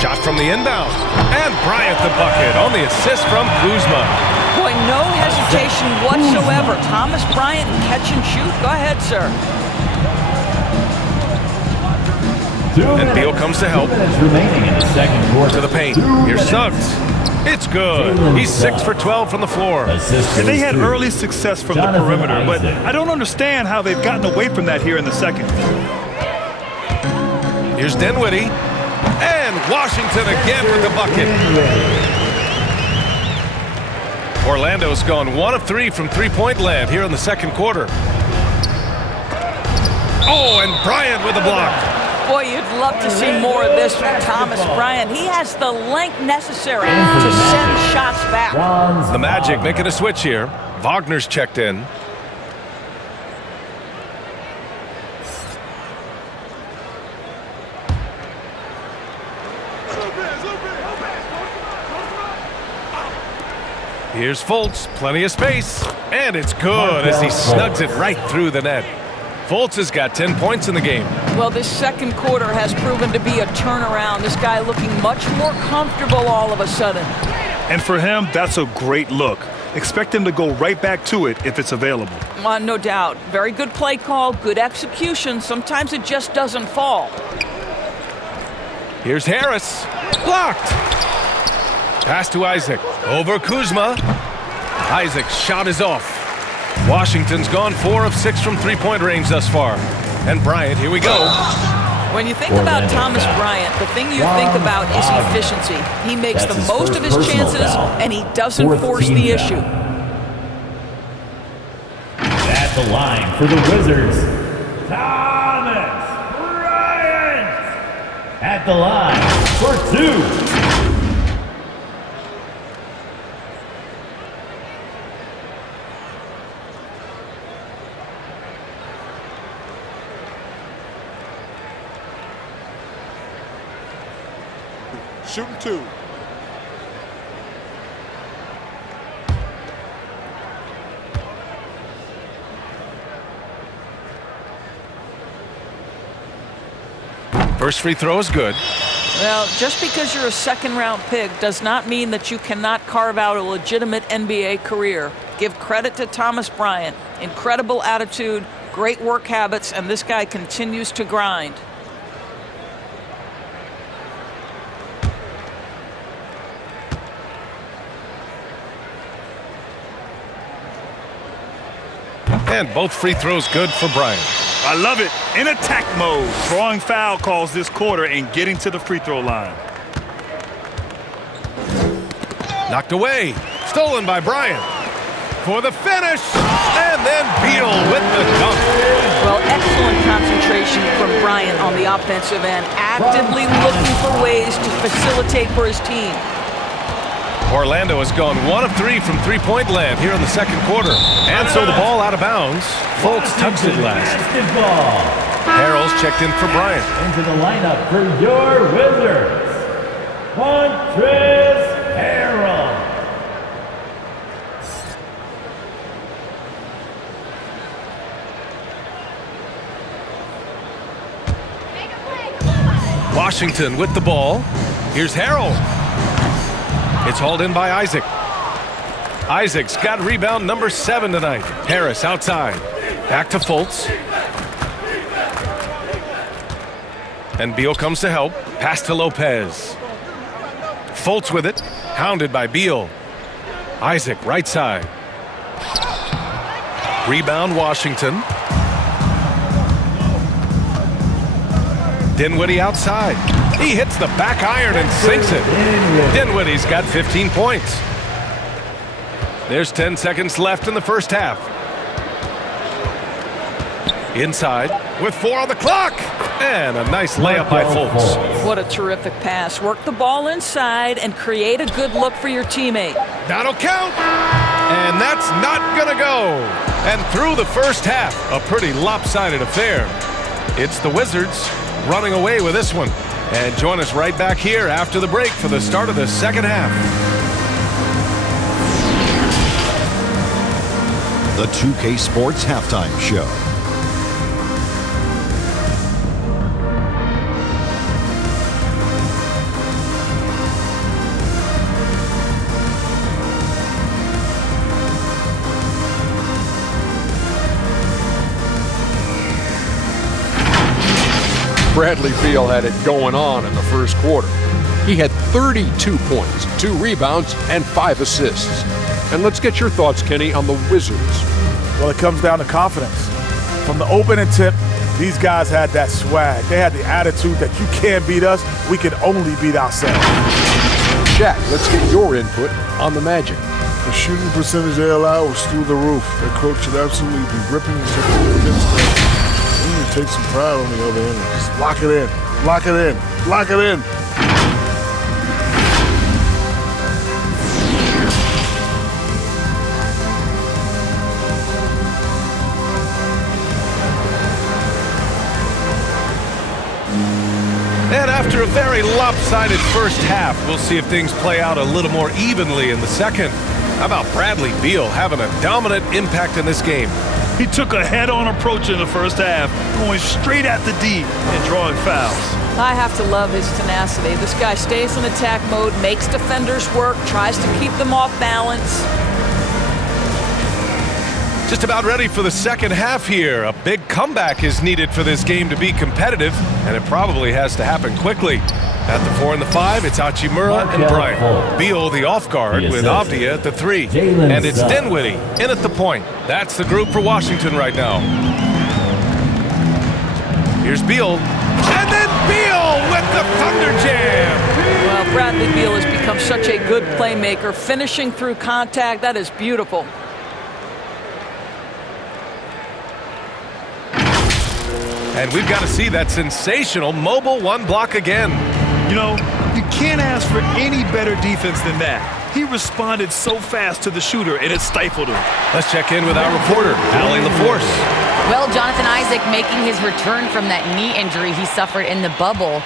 Shot from the inbound. And Bryant the bucket on the assist from Kuzma. Boy, no hesitation whatsoever. Thomas Bryant, catch and shoot. Go ahead, sir. And Beal comes to help. 2 minutes remaining in the second quarter. To the paint. Here's Suggs. It's good. He's 6 for 12 from the floor. And they had early success from the perimeter, but I don't understand how they've gotten away from that here in the second. Here's Dinwiddie. And Washington again with the bucket. Orlando's gone 1 of 3 from three-point land here in the second quarter. Oh, and Bryant with the block. Boy, you'd love to see more of this from Thomas Bryant. He has the length necessary to send shots back. The Magic making a switch here. Wagner's checked in. Here's Fultz, plenty of space, and it's good as he snugs it right through the net. Fultz has got 10 points in the game. Well, this second quarter has proven to be a turnaround. This guy looking much more comfortable all of a sudden. And for him, that's a great look. Expect him to go right back to it if it's available. No doubt. Very good play call, good execution. Sometimes it just doesn't fall. Here's Harris. Blocked. Pass to Isaac. Over Kuzma. Isaac's shot is off. Washington's gone 4 of 6 from three-point range thus far. And Bryant, here we go. When you think about Thomas Bryant, the thing you think about is efficiency. He makes the most of his chances, and he doesn't force the issue. At the line for the Wizards, Thomas Bryant. At the line for 2. Shooting 2. First free throw is good. Well, just because you're a second-round pick does not mean that you cannot carve out a legitimate NBA career. Give credit to Thomas Bryant. Incredible attitude, great work habits, and this guy continues to grind. And both free throws good for Bryant. I love it. In attack mode, drawing foul calls this quarter and getting to the free throw line. Knocked away. Stolen by Bryant. For the finish. And then Beal with the dunk. Well, excellent concentration from Bryant on the offensive end, actively looking for ways to facilitate for his team. Orlando has gone 1 of 3 from three-point land here in the second quarter. And so the ball out of bounds. Fultz tucks it last. Harrell's checked in for Bryant. Into the lineup for your Wizards, Montrezl Harrell. Washington with the ball. Here's Harrell. It's hauled in by Isaac. Isaac's got rebound number 7 tonight. Harris outside. Back to Fultz. And Beal comes to help. Pass to Lopez. Fultz with it. Hounded by Beal. Isaac right side. Rebound Washington. Dinwiddie outside. He hits the back iron and sinks it. Dinwiddie's got 15 points. There's 10 seconds left in the first half. Inside with 4 on the clock. And a nice layup by Fultz. What a terrific pass. Work the ball inside and create a good look for your teammate. That'll count. And that's not gonna go. And through the first half, a pretty lopsided affair. It's the Wizards running away with this one. And join us right back here after the break for the start of the second half. The 2K Sports Halftime Show. Bradley Beal had it going on in the first quarter. He had 32 points, 2 rebounds, and 5 assists. And let's get your thoughts, Kenny, on the Wizards. Well, it comes down to confidence. From the opening tip, these guys had that swag. They had the attitude that you can't beat us, we can only beat ourselves. Shaq, let's get your input on the Magic. The shooting percentage they allow was through the roof. Their coach should absolutely be ripping and shipping against them. They need to take some pride on the other end and just lock it in, lock it in, lock it in. And after a very lopsided first half, we'll see if things play out a little more evenly in the second. How about Bradley Beal having a dominant impact in this game? He took a head-on approach in the first half, going straight at the D and drawing fouls. I have to love his tenacity. This guy stays in attack mode, makes defenders work, tries to keep them off balance. Just about ready for the second half here. A big comeback is needed for this game to be competitive, and it probably has to happen quickly. At the 4 and the 5, it's Hachimura and Bryant. Beal the off guard with Avdia at the 3. And it's Dinwiddie in at the point. That's the group for Washington right now. Here's Beal. And then Beal with the thunder jam. Well, Bradley Beal has become such a good playmaker, finishing through contact. That is beautiful. And we've got to see that sensational mobile 1 block again. You know, you can't ask for any better defense than that. He responded so fast to the shooter, and it stifled him. Let's check in with our reporter, Allie LaForce. Well, Jonathan Isaac making his return from that knee injury he suffered in the bubble.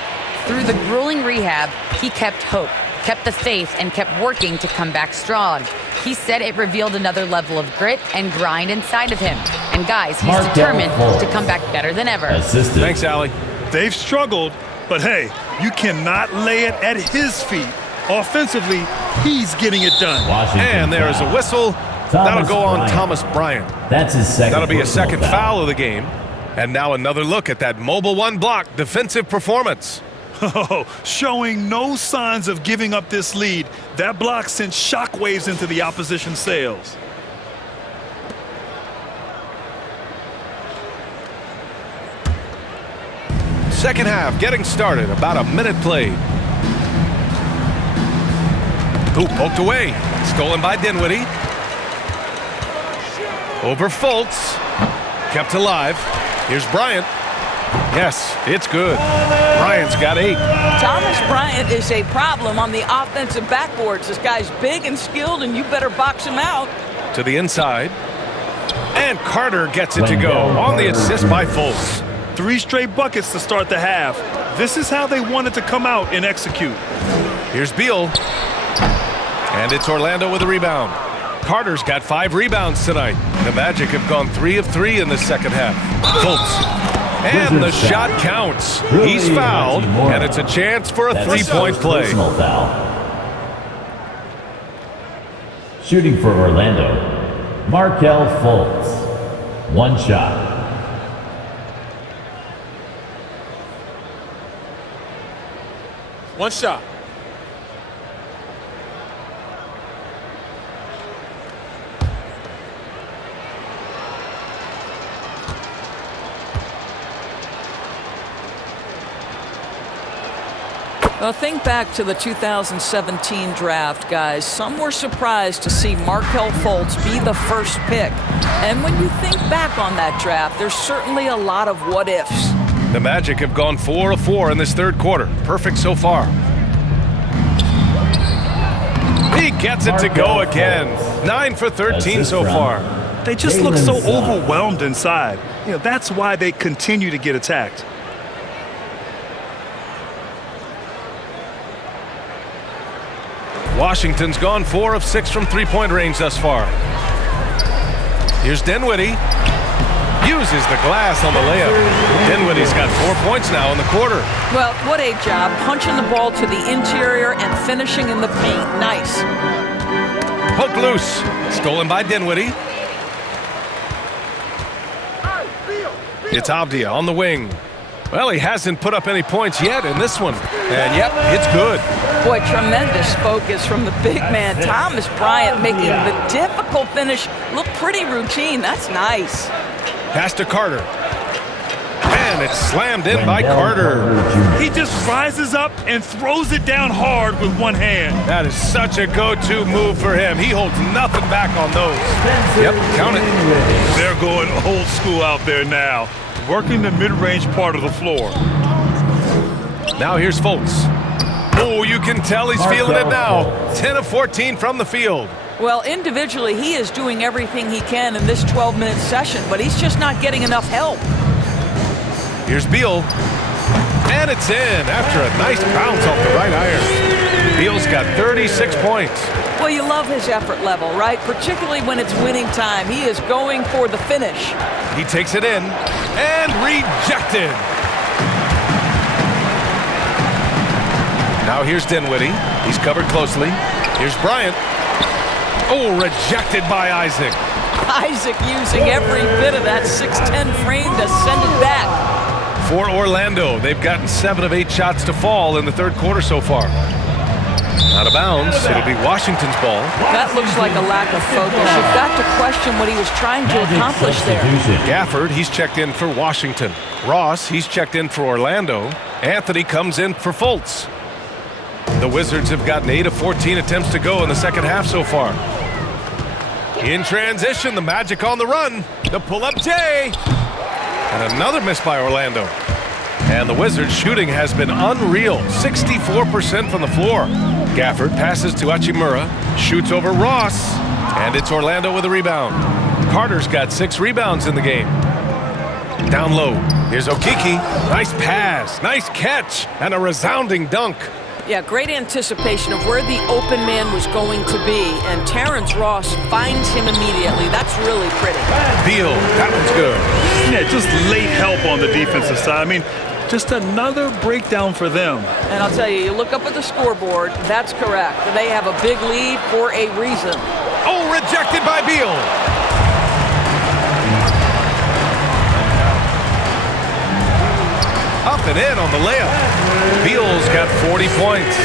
Through the grueling rehab, he kept hope, kept the faith, and kept working to come back strong. He said it revealed another level of grit and grind inside of him. And guys, he's determined to come back better than ever. Thanks, Allie. They've struggled, but hey, you cannot lay it at his feet. Offensively, he's getting it done. And there is a whistle. That'll go on Thomas Bryant. That's his second. That'll be a second foul of the game. And now another look at that mobile 1 block defensive performance. Oh, showing no signs of giving up this lead. That block sent shockwaves into the opposition's sails. Second half getting started. About a minute played. Hoop poked away. Stolen by Dinwiddie. Over Fultz. Kept alive. Here's Bryant. Yes, it's good. Bryant's got 8. Thomas Bryant is a problem on the offensive backboards. This guy's big and skilled, and you better box him out. To the inside. And Carter gets it to go on the assist by Fultz. 3 straight buckets to start the half. This is how they wanted to come out and execute. Here's Beal. And it's Orlando with a rebound. Carter's got 5 rebounds tonight. The Magic have gone 3 of 3 in the second half. Fultz. And the shot counts. He's fouled, and it's a chance for a 3-point play. Shooting for Orlando, Markelle Fultz. 1 shot. One shot. Well, think back to the 2017 draft, guys. Some were surprised to see Markelle Fultz be the first pick. And when you think back on that draft, there's certainly a lot of what-ifs. The Magic have gone 4 of 4 in this third quarter. Perfect so far. He gets it to go again. 9 for 13 so far. They just look so overwhelmed inside. You know, that's why they continue to get attacked. Washington's gone 4 of 6 from 3-point range thus far. Here's Dinwiddie. Uses the glass on the layup. Dinwiddie's got 4 points now in the quarter. Well, what a job. Punching the ball to the interior and finishing in the paint. Nice. Poked loose. Stolen by Dinwiddie. It's Avdia on the wing. Well, he hasn't put up any points yet in this one. And yep, it's good. Boy, tremendous focus from the big man. Thomas Bryant making the difficult finish look pretty routine. That's nice. Pass to Carter. And it's slammed in by Carter. He just rises up and throws it down hard with one hand. That is such a go-to move for him. He holds nothing back on those. Yep, count it. They're going old school out there now, working the mid-range part of the floor. Now here's Fultz. Oh, you can tell he's feeling it now. 10 of 14 from the field. Well, individually, he is doing everything he can in this 12-minute session, but he's just not getting enough help. Here's Beal. And it's in after a nice bounce off the right iron. Beal's got 36 points. Well, you love his effort level, right? Particularly when it's winning time. He is going for the finish. He takes it in and rejected. Now here's Dinwiddie. He's covered closely. Here's Bryant. Oh, rejected by Isaac. Isaac using every bit of that 6'10 frame to send it back. For Orlando, they've gotten 7 of 8 shots to fall in the third quarter so far. Out of bounds, it'll be Washington's ball. That looks like a lack of focus. You've got to question what he was trying to accomplish there. Gafford, he's checked in for Washington. Ross, he's checked in for Orlando. Anthony comes in for Fultz. The Wizards have gotten 8 of 14 attempts to go in the second half so far. In transition, the Magic on the run. The pull-up J. And another miss by Orlando. And the Wizards' shooting has been unreal. 64% from the floor. Gafford passes to Hachimura. Shoots over Ross. And it's Orlando with a rebound. Carter's got 6 rebounds in the game. Down low. Here's Okeke. Nice pass. Nice catch. And a resounding dunk. Yeah, great anticipation of where the open man was going to be, and Terrence Ross finds him immediately. That's really pretty. Beal, that one's good. Yeah, just late help on the defensive side. I mean, just another breakdown for them. And I'll tell you, you look up at the scoreboard, that's correct. They have a big lead for a reason. Oh, rejected by Beal. Up and in on the layup. Beal's got 40 points.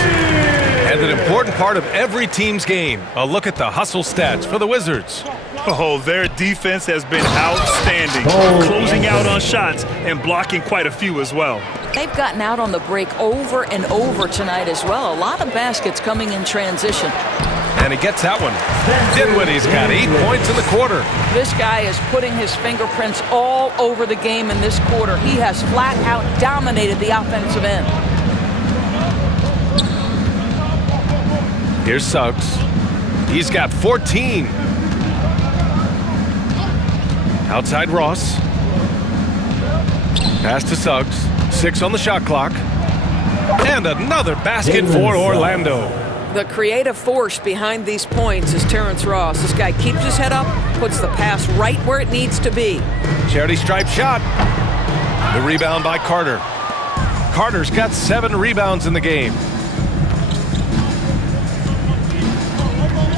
And an important part of every team's game, a look at the hustle stats for the Wizards. Oh, their defense has been outstanding, closing out on shots and blocking quite a few as well. They've gotten out on the break over and over tonight as well. A lot of baskets coming in transition. And he gets that one. Dinwiddie's got 8 points in the quarter. This guy is putting his fingerprints all over the game in this quarter. He has flat out dominated the offensive end. Here's Suggs. He's got 14. Outside Ross. Pass to Suggs. 6 on the shot clock. And another basket for Orlando. The creative force behind these points is Terrence Ross. This guy keeps his head up, puts the pass right where it needs to be. Charity stripe shot. The rebound by Carter. Carter's got 7 rebounds in the game.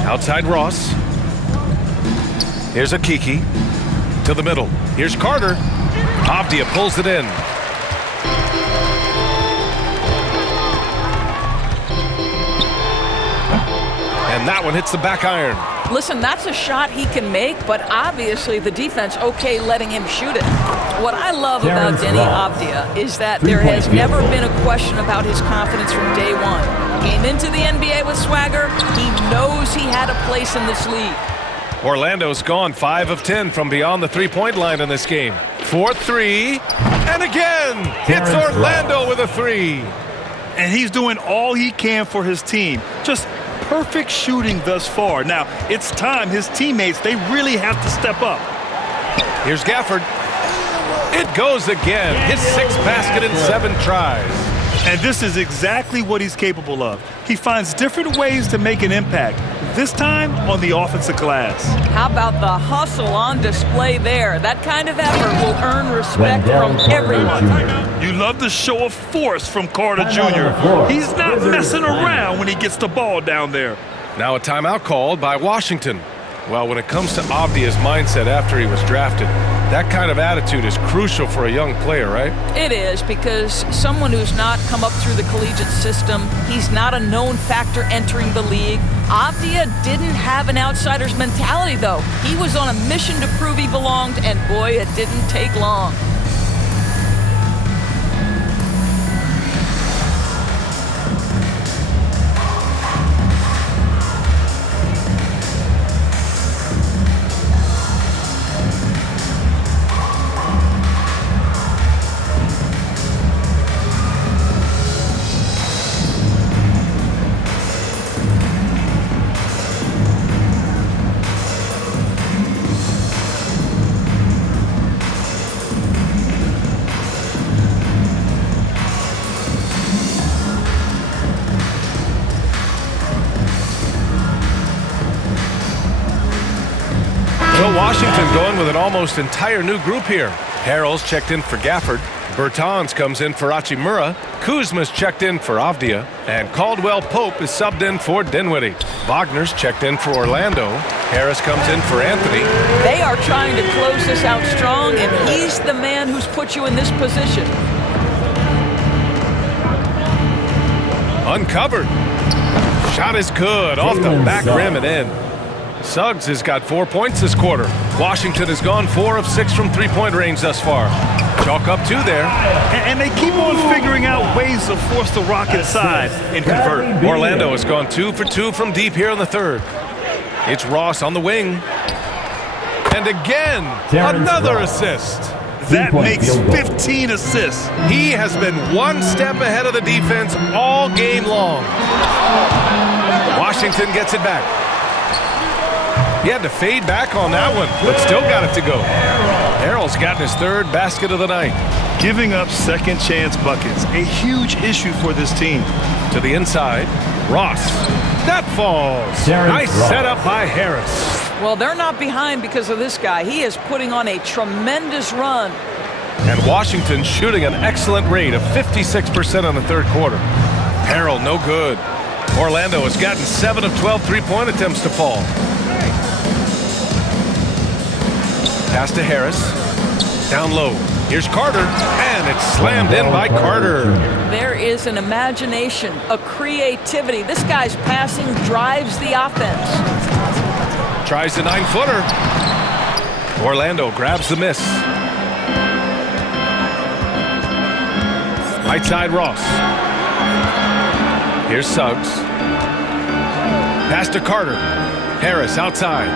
Outside Ross. Here's Okeke. To the middle. Here's Carter. Avdia pulls it in. And that one hits the back iron. Listen, that's a shot he can make, but obviously the defense okay letting him shoot it. What I love about Deni Avdia is that there has never been a question about his confidence from day one. Came into the NBA with swagger. He knows he had a place in this league. Orlando's gone 5 of 10 from beyond the three-point line in this game. 4-3, and again, it's Orlando with a 3. And he's doing all he can for his team. Just perfect shooting thus far. Now, it's time his teammates, they really have to step up. Here's Gafford. It goes again. His 6th basket in 7 tries. And this is exactly what he's capable of. He finds different ways to make an impact, this time on the offensive glass. How about the hustle on display there? That kind of effort will earn respect from everyone. You love the show of force from Carter Jr. He's not messing around when he gets the ball down there. Now a timeout called by Washington. Well, when it comes to Avdia's mindset after he was drafted, that kind of attitude is crucial for a young player, right? It is, because someone who's not come up through the collegiate system, he's not a known factor entering the league. Avdia didn't have an outsider's mentality, though. He was on a mission to prove he belonged, and boy, it didn't take long. Washington going with an almost entire new group here. Harrell's checked in for Gafford. Bertans comes in for Hachimura. Kuzma's checked in for Avdia. And Caldwell Pope is subbed in for Dinwiddie. Wagner's checked in for Orlando. Harris comes in for Anthony. They are trying to close this out strong, and he's the man who's put you in this position. Uncovered. Shot is good. Off the back rim and in. Suggs has got 4 points this quarter. Washington has gone 4 of 6 from three-point range thus far. Chalk up 2 there. And they keep on figuring out ways to force the rock inside and convert. Orlando has gone 2 for 2 from deep here in the third. It's Ross on the wing. And again, another assist. That makes 15 assists. He has been 1 step ahead of the defense all game long. Washington gets it back. He had to fade back on that one, but still got it to go. Harrell's gotten his 3rd basket of the night. Giving up second chance buckets, a huge issue for this team. To the inside, Ross. That falls. Nice setup by Harris. Well, they're not behind because of this guy. He is putting on a tremendous run. And Washington shooting an excellent rate of 56% in the third quarter. Harrell, no good. Orlando has gotten 7 of 12 three-point attempts to fall. Pass to Harris. Down low. Here's Carter. And it's slammed in by Carter. There is an imagination, a creativity. This guy's passing drives the offense. Tries the 9-footer. Orlando grabs the miss. Right side, Ross. Here's Suggs. Pass to Carter. Harris outside.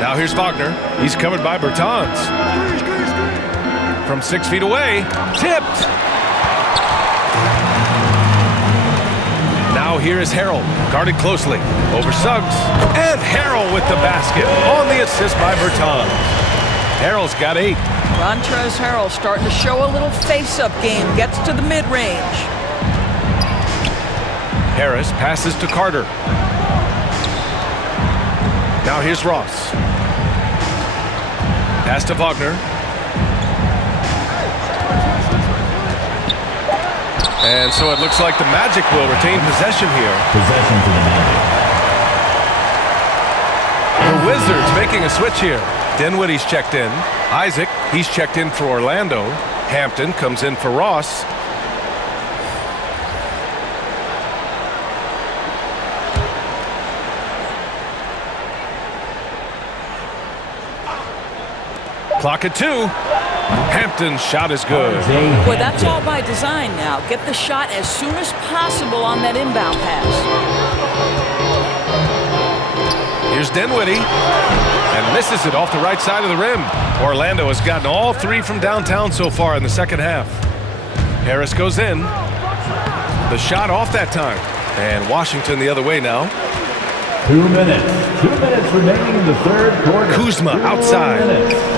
Now here's Wagner. He's covered by Bertans. From 6 feet away. Tipped. Now here is Harrell. Guarded closely. Over Suggs. And Harrell with the basket. On the assist by Bertans. Harrell's got 8. Montrezl Harrell starting to show a little face-up game. Gets to the mid-range. Harris passes to Carter. Now here's Ross. Pass to Wagner. And so it looks like the Magic will retain possession here. Possession to the Magic. The Wizards making a switch here. Dinwiddie's checked in. Isaac, he's checked in for Orlando. Hampton comes in for Ross. Clock at 2. Hampton's shot is good. Boy, that's all by design now. Get the shot as soon as possible on that inbound pass. Here's Dinwiddie. And misses it off the right side of the rim. Orlando has gotten all 3 from downtown so far in the second half. Harris goes in. The shot off that time. And Washington the other way now. 2 minutes. 2 minutes remaining in the third quarter. Kuzma outside.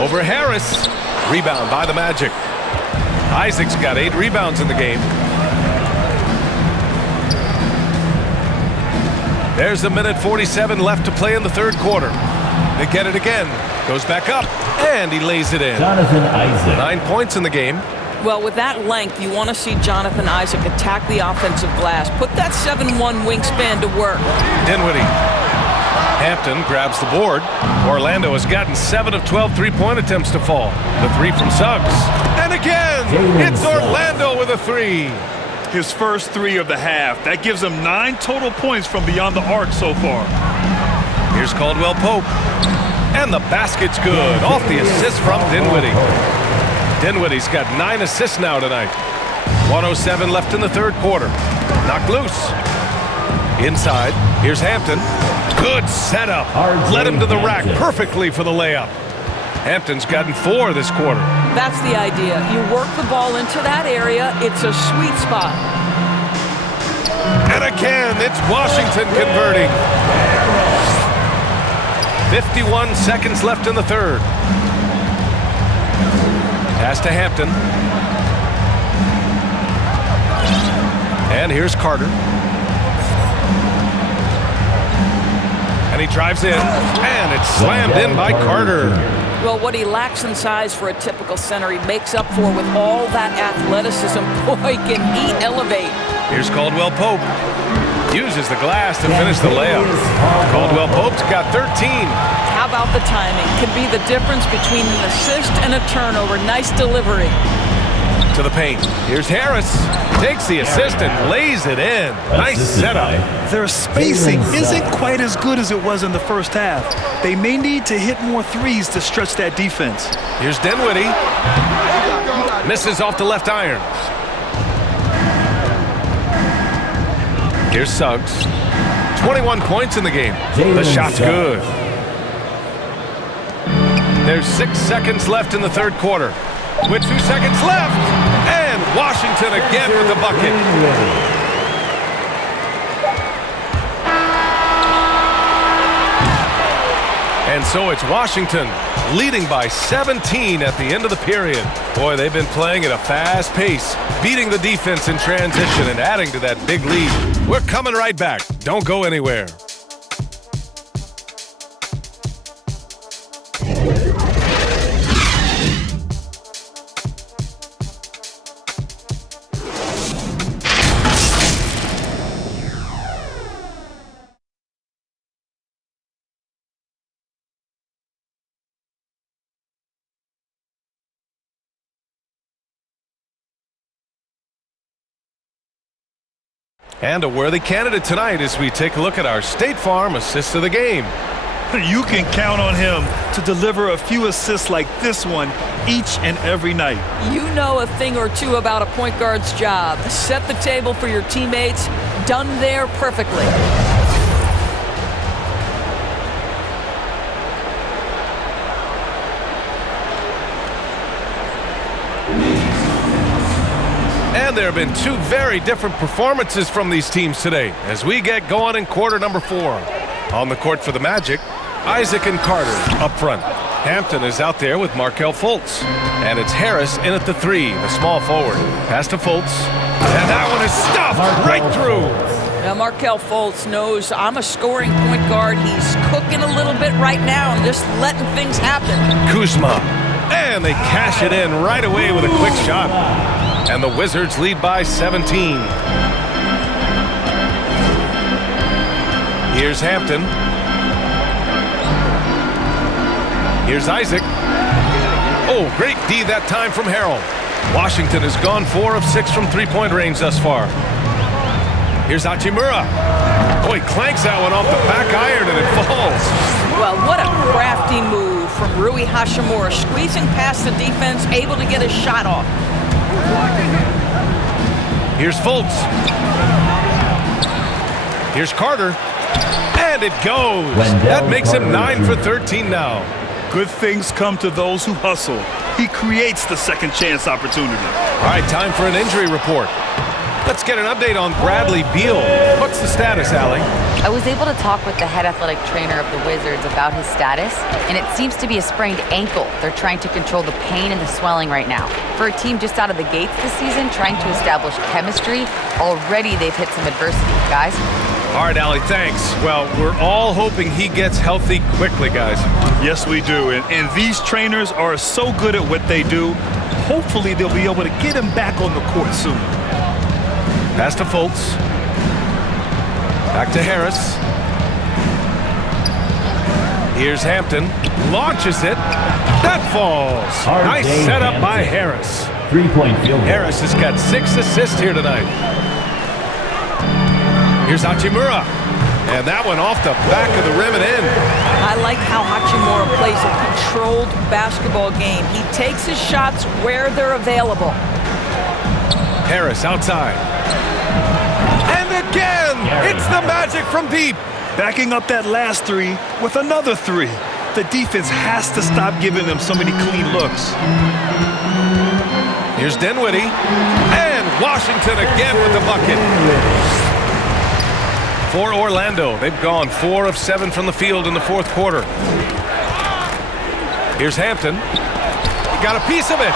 Over Harris. Rebound by the Magic. Isaac's got 8 rebounds in the game. There's a minute 47 left to play in the third quarter. They get it again. Goes back up. And he lays it in. Jonathan Isaac. 9 points in the game. Well, with that length, you want to see Jonathan Isaac attack the offensive glass. Put that 7'1" wingspan to work. Dinwiddie. Hampton grabs the board. Orlando has gotten 7 of 12 three-point attempts to fall. The 3 from Suggs. And again, it's Orlando with a 3. His first 3 of the half. That gives him 9 total points from beyond the arc so far. Here's Caldwell Pope. And the basket's good. Off the assist from Dinwiddie. Dinwiddie's got 9 assists now tonight. 1:07 left in the third quarter. Knocked loose. Inside, here's Hampton. Good setup. Led him to the rack perfectly for the layup. Hampton's gotten 4 this quarter. That's the idea. You work the ball into that area. It's a sweet spot. And again, it's Washington converting. 51 seconds left in the third. Pass to Hampton. And here's Carter. And he drives in, and it's slammed in by Carter. Well, what he lacks in size for a typical center, he makes up for with all that athleticism. Boy, can he elevate. Here's Caldwell Pope. Uses the glass to finish the layup. Caldwell Pope's got 13. How about the timing? Could be the difference between an assist and a turnover. Nice delivery. To the paint. Here's Harris. Takes the assist and lays it in. Nice setup. Their spacing isn't quite as good as it was in the first half. They may need to hit more threes to stretch that defense. Here's Dinwiddie. Misses off the left iron. Here's Suggs. 21 points in the game. The shot's good. There's 6 seconds left in the third quarter. With 2 seconds left. And Washington again with the bucket. And so it's Washington leading by 17 at the end of the period. Boy, they've been playing at a fast pace, beating the defense in transition and adding to that big lead. We're coming right back. Don't go anywhere. And a worthy candidate tonight as we take a look at our State Farm assist of the game. You can count on him to deliver a few assists like this one each and every night. You know a thing or two about a point guard's job. Set the table for your teammates. Done there perfectly. And there have been 2 very different performances from these teams today as we get going in quarter number 4. On the court for the Magic, Isaac and Carter up front. Hampton is out there with Markelle Fultz. And it's Harris in at the 3, the small forward. Pass to Fultz. And that one is stuffed right through. Now Markelle Fultz knows I'm a scoring point guard. He's cooking a little bit right now and just letting things happen. Kuzma. And they cash it in right away with a quick shot. And the Wizards lead by 17. Here's Hampton. Here's Isaac. Oh, great D that time from Harrell. Washington has gone 4 of 6 from three-point range thus far. Here's Hachimura. Oh, he clanks that one off the back iron and it falls. Well, what a crafty move from Rui Hachimura, squeezing past the defense, able to get his shot off. Here's Fultz. Here's Carter. And it goes. That makes him 9 for 13 now. Good things come to those who hustle. He creates the second chance opportunity. All right, time for an injury report. Let's get an update on Bradley Beal. What's the status, Allie? I was able to talk with the head athletic trainer of the Wizards about his status, and it seems to be a sprained ankle. They're trying to control the pain and the swelling right now. For a team just out of the gates this season, trying to establish chemistry, already they've hit some adversity, guys. All right, Allie, thanks. Well, we're all hoping he gets healthy quickly, guys. Yes, we do. And these trainers are so good at what they do. Hopefully, they'll be able to get him back on the court soon. Pass to Fultz. Back to Harris. Here's Hampton. Launches it. That falls. Nice setup by Harris. 3-point field goal. Harris has got 6 assists here tonight. Here's Hachimura. And that one off the back of the rim and in. I like how Hachimura plays a controlled basketball game. He takes his shots where they're available. Harris outside. And again, it's the Magic from deep. Backing up that last 3 with another 3. The defense has to stop giving them so many clean looks. Here's Dinwiddie. And Washington again with the bucket. For Orlando, they've gone 4 of 7 from the field in the fourth quarter. Here's Hampton. He got a piece of it.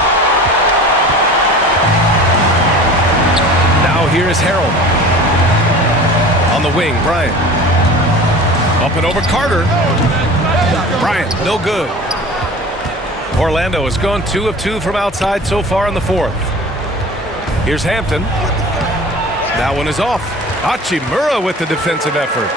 Now here is Harrell. On the wing, Bryant. Up and over Carter. Bryant, no good. Orlando has gone 2 of 2 from outside so far in the fourth. Here's Hampton. That one is off. Hachimura with the defensive effort.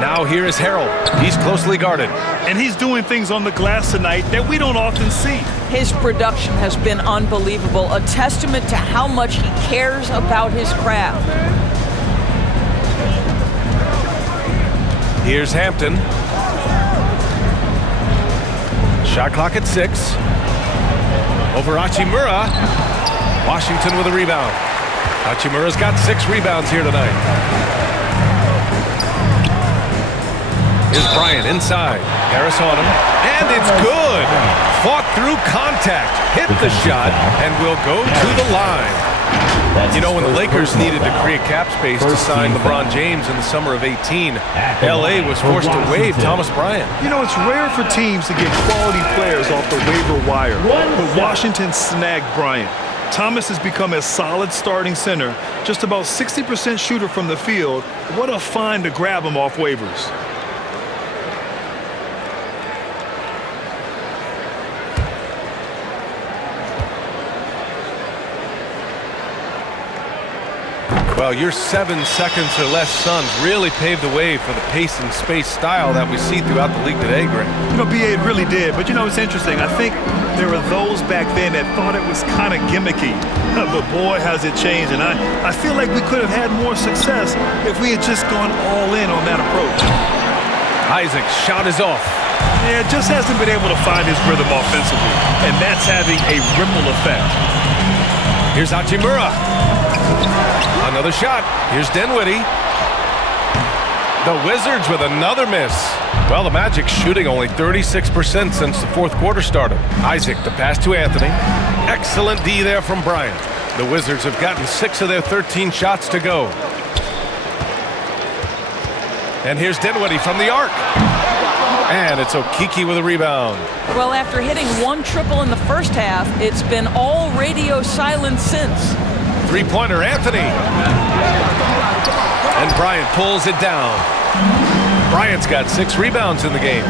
Now Now here is Harrell. He's closely guarded. And he's doing things on the glass tonight that we don't often see. His production has been unbelievable, a testament to how much he cares about his craft. Here's Hampton. Shot clock at 6. Over Hachimura. Washington with a rebound. Hachimura's got 6 rebounds here tonight. Here's Bryant inside. Harris on him. And it's good. Fought through contact. Hit the shot and will go to the line. You know, when the Lakers needed to create cap space to sign LeBron James in the summer of 18, LA was forced to waive Thomas Bryant. You know, it's rare for teams to get quality players off the waiver wire, but Washington snagged Bryant. Thomas has become a solid starting center, just about 60% shooter from the field. What a find to grab him off waivers. Well, your 7 seconds or less Suns really paved the way for the pace and space style that we see throughout the league today, Greg. You know, B.A., it really did. But, you know, it's interesting. I think there were those back then that thought it was kind of gimmicky. But, boy, has it changed. And I feel like we could have had more success if we had just gone all in on that approach. Isaac's shot is off. Yeah, just hasn't been able to find his rhythm offensively. And that's having a ripple effect. Here's Hachimura. Another shot. Here's Dinwiddie. The Wizards with another miss. Well, the Magic shooting only 36% since the fourth quarter started. Isaac, the pass to Anthony. Excellent D there from Bryant. The Wizards have gotten 6 of their 13 shots to go. And here's Dinwiddie from the arc. And it's Okeke with a rebound. Well, after hitting 1 triple in the first half, it's been all radio silence since. Three-pointer, Anthony. And Bryant pulls it down. Bryant's got 6 rebounds in the game.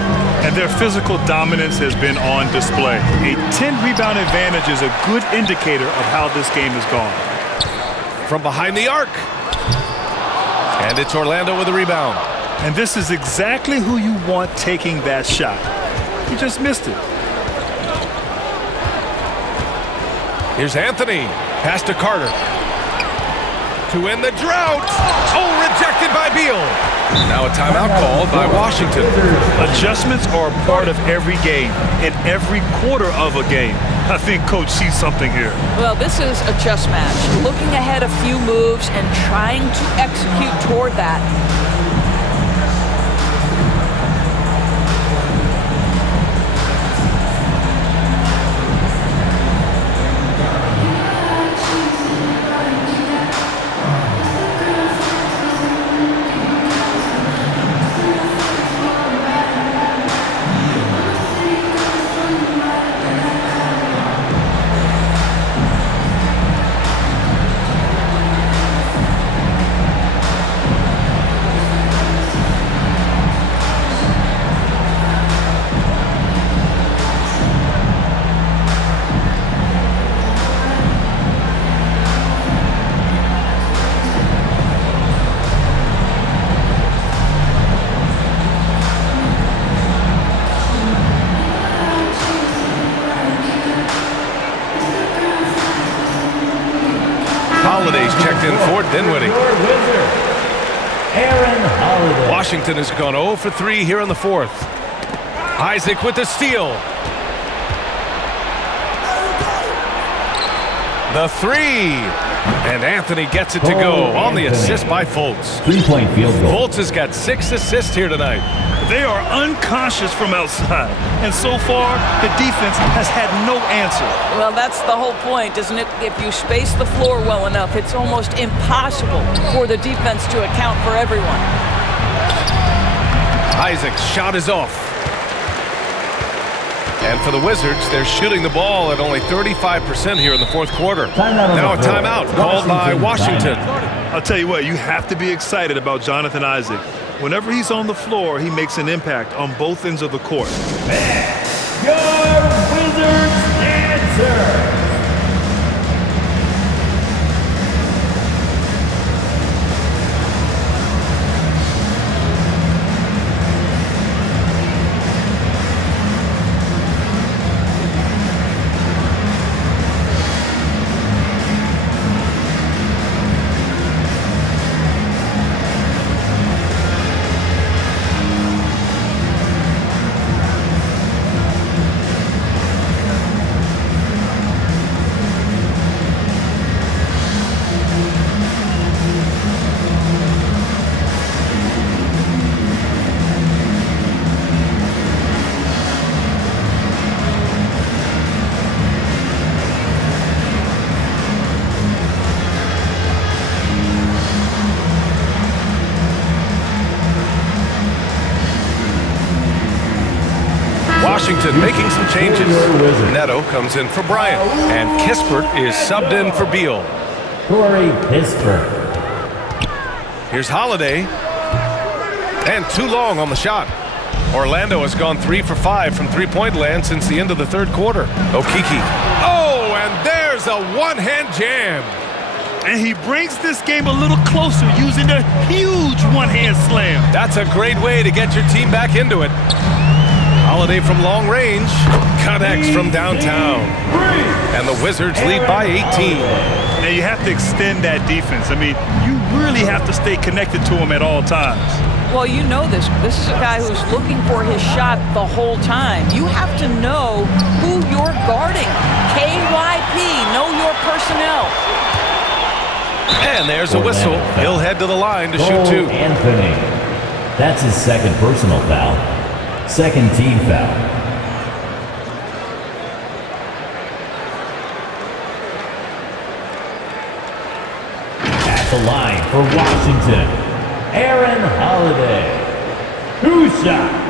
And their physical dominance has been on display. A 10-rebound advantage is a good indicator of how this game has gone. From behind the arc. And it's Orlando with a rebound. And this is exactly who you want taking that shot. He just missed it. Here's Anthony. Pass to Carter. To end the drought. Oh, rejected by Beal. Now a timeout called by Washington. Adjustments are a part of every game, in every quarter of a game. I think Coach sees something here. Well, this is a chess match. Looking ahead a few moves and trying to execute toward that. Holiday's checked in for Dinwiddie. Washington has gone 0 for 3 here in the fourth. Isaac with the steal. The 3. And Anthony gets it to go on the assist by Fultz. 3-point field goal. Fultz has got 6 assists here tonight. They are unconscious from outside. And so far, the defense has had no answer. Well, that's the whole point, isn't it? If you space the floor well enough, it's almost impossible for the defense to account for everyone. Isaac's shot is off. And for the Wizards, they're shooting the ball at only 35% here in the fourth quarter. Now a timeout called by Washington. I'll tell you what, you have to be excited about Jonathan Isaac. Whenever he's on the floor, he makes an impact on both ends of the court. Your Wizards answer. Washington making some changes. Neto comes in for Bryant, and Kispert is subbed in for Beal. Corey Kispert. Here's Holiday, and too long on the shot. Orlando has gone 3 for 5 from three-point land since the end of the third quarter. Okeke. Oh, and there's a one-hand jam. And he brings this game a little closer using a huge one-hand slam. That's a great way to get your team back into it. Holiday from long range, connects from downtown. And the Wizards lead by 18. Now you have to extend that defense. I mean, you really have to stay connected to him at all times. Well, you know this. This is a guy who's looking for his shot the whole time. You have to know who you're guarding. KYP, know your personnel. And there's a whistle. He'll head to the line to shoot 2. Anthony. That's his second personal foul. Second team foul. At the line for Washington, Aaron Holiday. 2 shots.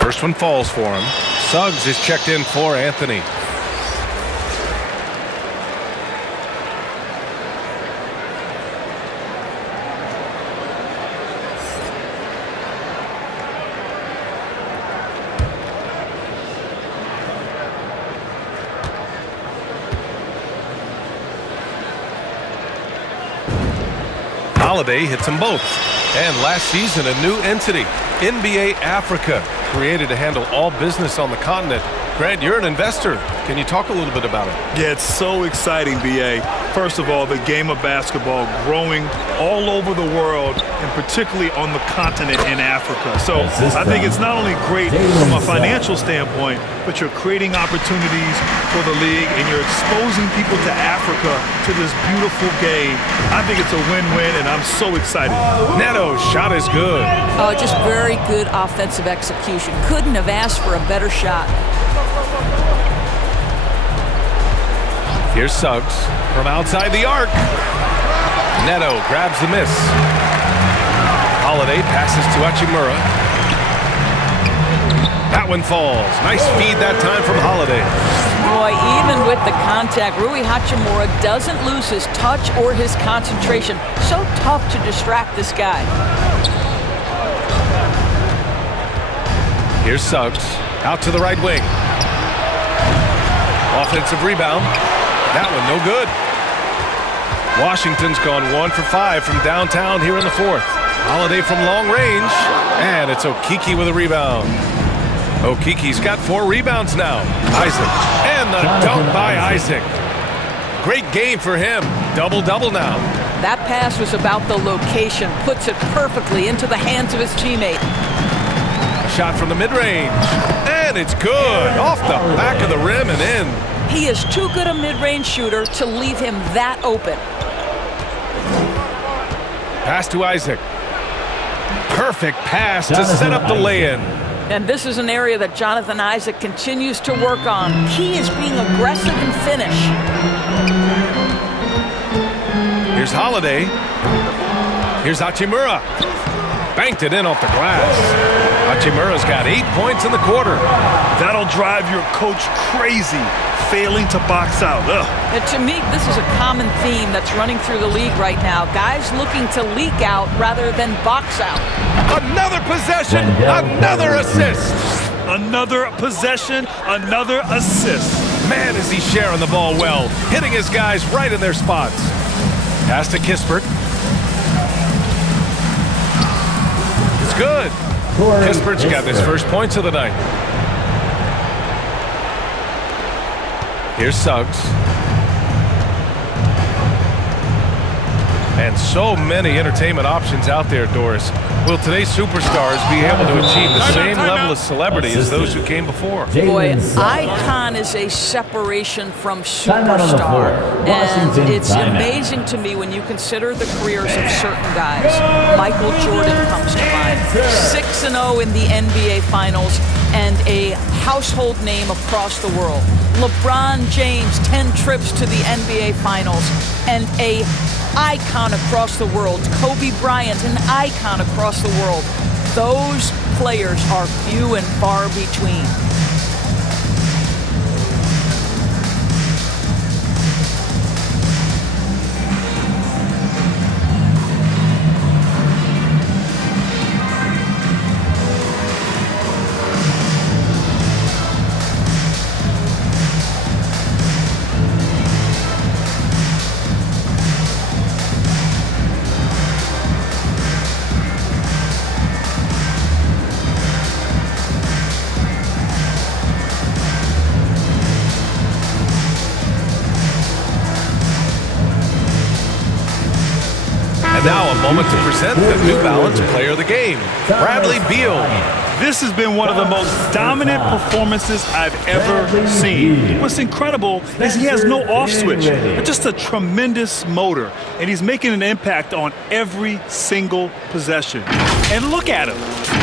First one falls for him. Suggs is checked in for Anthony. Holiday hits them both. And last season, a new entity, NBA Africa, created to handle all business on the continent. Grant, you're an investor. Can you talk a little bit about it? Yeah, it's so exciting, B.A. First of all, the game of basketball growing all over the world, and particularly on the continent in Africa. So I think it's not only great from a financial standpoint, but you're creating opportunities for the league, and you're exposing people to Africa, to this beautiful game. I think it's a win-win, and I'm so excited. Neto's shot is good. Oh, just very good offensive execution. Couldn't have asked for a better shot. Here's Suggs from outside the arc. Neto grabs the miss. Holiday passes to Hachimura. That one falls. Nice feed that time from Holiday. Boy, even with the contact, Rui Hachimura doesn't lose his touch or his concentration. So tough to distract this guy. Here's Suggs out to the right wing. Offensive rebound. That one no good. Washington's gone 1 for 5 from downtown here in the fourth. Holiday from long range, and it's Okeke with a rebound. Okeke's got 4 rebounds now. Isaac, and the dunk by Isaac. Great game for him. Double-double now. That pass was about the location, puts it perfectly into the hands of his teammate. A shot from the mid-range, and it's good. Off the back of the rim and in. He is too good a mid-range shooter to leave him that open. Pass to Isaac. Perfect pass to set up the lay-in. And this is an area that Jonathan Isaac continues to work on. Key is being aggressive and finish. Here's Holiday. Here's Hachimura. Banked it in off the glass. Hachimura's got 8 points in the quarter. That'll drive your coach crazy, failing to box out. And to me, this is a common theme that's running through the league right now. Guys looking to leak out rather than box out. Another possession, another assist. Another possession, another assist. Man, is he sharing the ball well, hitting his guys right in their spots. Pass to Kispert. It's good. Kispert's got his first points of the night. Here's Suggs. And so many entertainment options out there, Doris. Will today's superstars be able to achieve the same level of celebrity as those who came before? Boy, icon is a separation from superstar. And it's amazing to me when you consider the careers of certain guys. Michael Jordan comes to mind. 6-0 in the NBA Finals and a household name across the world. LeBron James, 10 trips to the NBA Finals and a icon across the world. Kobe Bryant, an icon across the world. Those players are few and far between. And now a moment to present the New Balance Player of the Game, Bradley Beal. This has been one of the most dominant performances I've ever seen. What's incredible is he has no off switch, just a tremendous motor, and he's making an impact on every single possession. And look at him.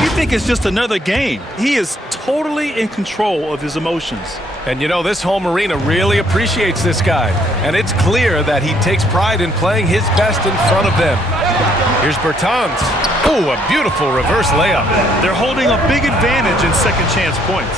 You think it's just another game. He is totally in control of his emotions. And you know, this home arena really appreciates this guy. And it's clear that he takes pride in playing his best in front of them. Here's Bertans. Oh, a beautiful reverse layup. They're holding a big advantage in second chance points.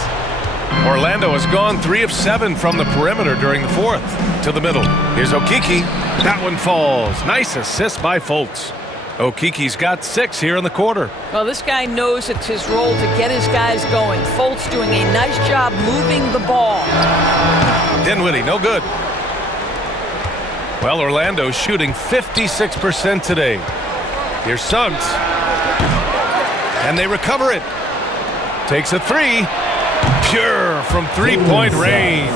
Orlando has gone 3 of 7 from the perimeter during the fourth. To the middle. Here's Okeke. That one falls. Nice assist by Fultz. Okeke's got 6 here in the quarter. Well, this guy knows it's his role to get his guys going. Fultz doing a nice job moving the ball. Dinwiddie, no good. Well, Orlando's shooting 56% today. Here's Suggs. And they recover it. Takes a 3. Pure from three-point range.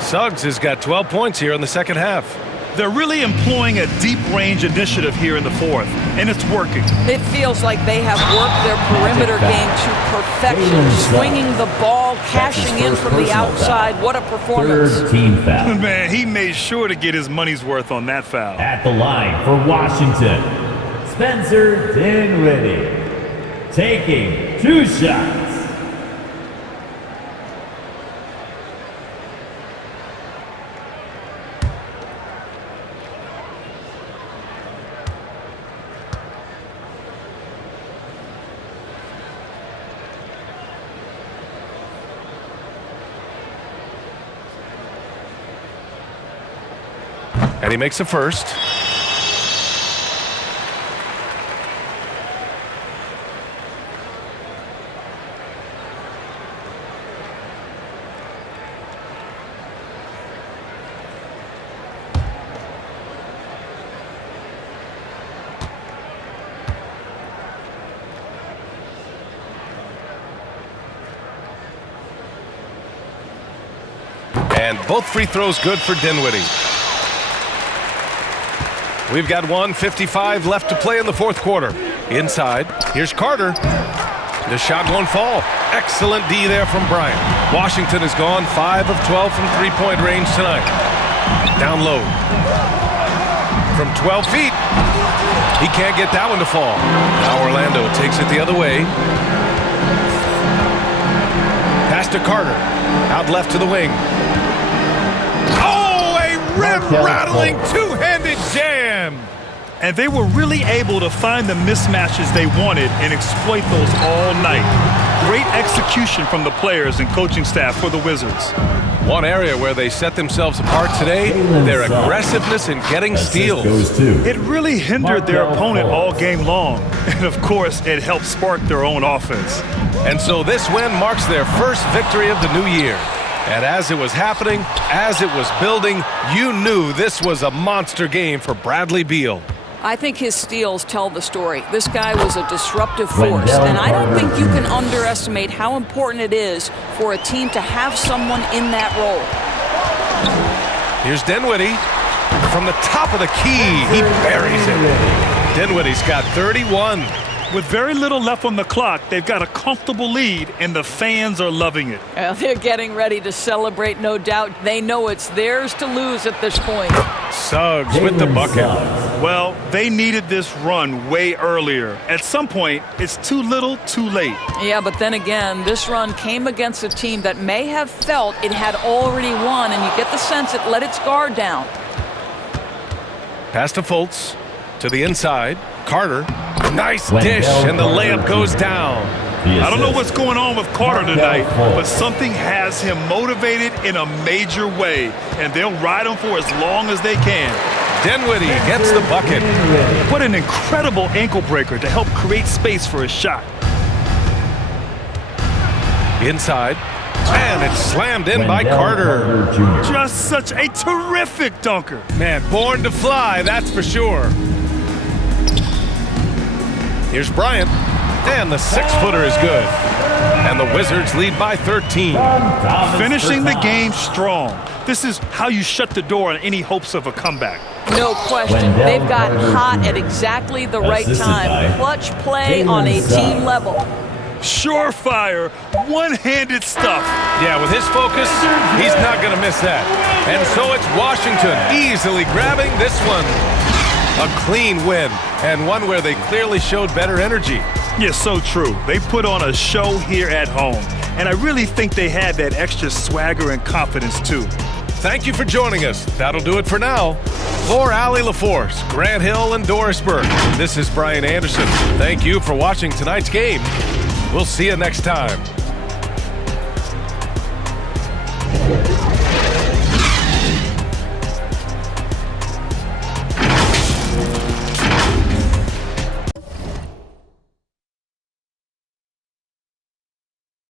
Suggs has got 12 points here in the second half. They're really employing a deep range initiative here in the fourth, and it's working. It feels like they have worked their perimeter game to perfection, swinging the ball, cashing in from the outside. What a performance. Third team foul. Man, he made sure to get his money's worth on that foul. At the line for Washington, Spencer Dinwiddie, taking 2 shots. And he makes a first. And both free throws good for Dinwiddie. We've got 1:55 left to play in the fourth quarter. Inside, here's Carter. The shot won't fall. Excellent D there from Bryant. Washington has gone 5 of 12 from three-point range tonight. Down low. From 12 feet. He can't get that one to fall. Now Orlando takes it the other way. Pass to Carter. Out left to the wing. Oh, a rim-rattling two-handed jam! And they were really able to find the mismatches they wanted and exploit those all night. Great execution from the players and coaching staff for the Wizards. One area where they set themselves apart today, their aggressiveness in getting steals. It really hindered their opponent all game long. And of course, it helped spark their own offense. And so this win marks their first victory of the new year. And as it was happening, as it was building, you knew this was a monster game for Bradley Beal. I think his steals tell the story. This guy was a disruptive force, and I don't think you can underestimate how important it is for a team to have someone in that role. Here's Dinwiddie. From the top of the key, he buries it. Dinwiddie's got 31. With very little left on the clock, they've got a comfortable lead, and the fans are loving it. Well, they're getting ready to celebrate, no doubt. They know it's theirs to lose at this point. Suggs with the bucket. Well, they needed this run way earlier. At some point, it's too little, too late. Yeah, but then again, this run came against a team that may have felt it had already won, and you get the sense it let its guard down. Pass to Fultz. To the inside. Carter. Nice dish, and the layup goes down. I don't know what's going on with Carter tonight, but something has him motivated in a major way, and they'll ride him for as long as they can. Dinwiddie gets the bucket. What an incredible ankle breaker to help create space for a shot. Inside. And it's slammed in by Carter. Just such a terrific dunker. Man, born to fly, that's for sure. Here's Bryant. And the 6-footer is good. And the Wizards lead by 13. Finishing the game strong. This is how you shut the door on any hopes of a comeback. No question. They've got hot at exactly the right time. Clutch play on a team level. Surefire, one-handed stuff. Yeah, with his focus, he's not going to miss that. And so it's Washington easily grabbing this one. A clean win, and one where they clearly showed better energy. Yeah, so true. They put on a show here at home, and I really think they had that extra swagger and confidence, too. Thank you for joining us. That'll do it for now. For Allie LaForce, Grant Hill, and Doris Burke, this is Brian Anderson. Thank you for watching tonight's game. We'll see you next time.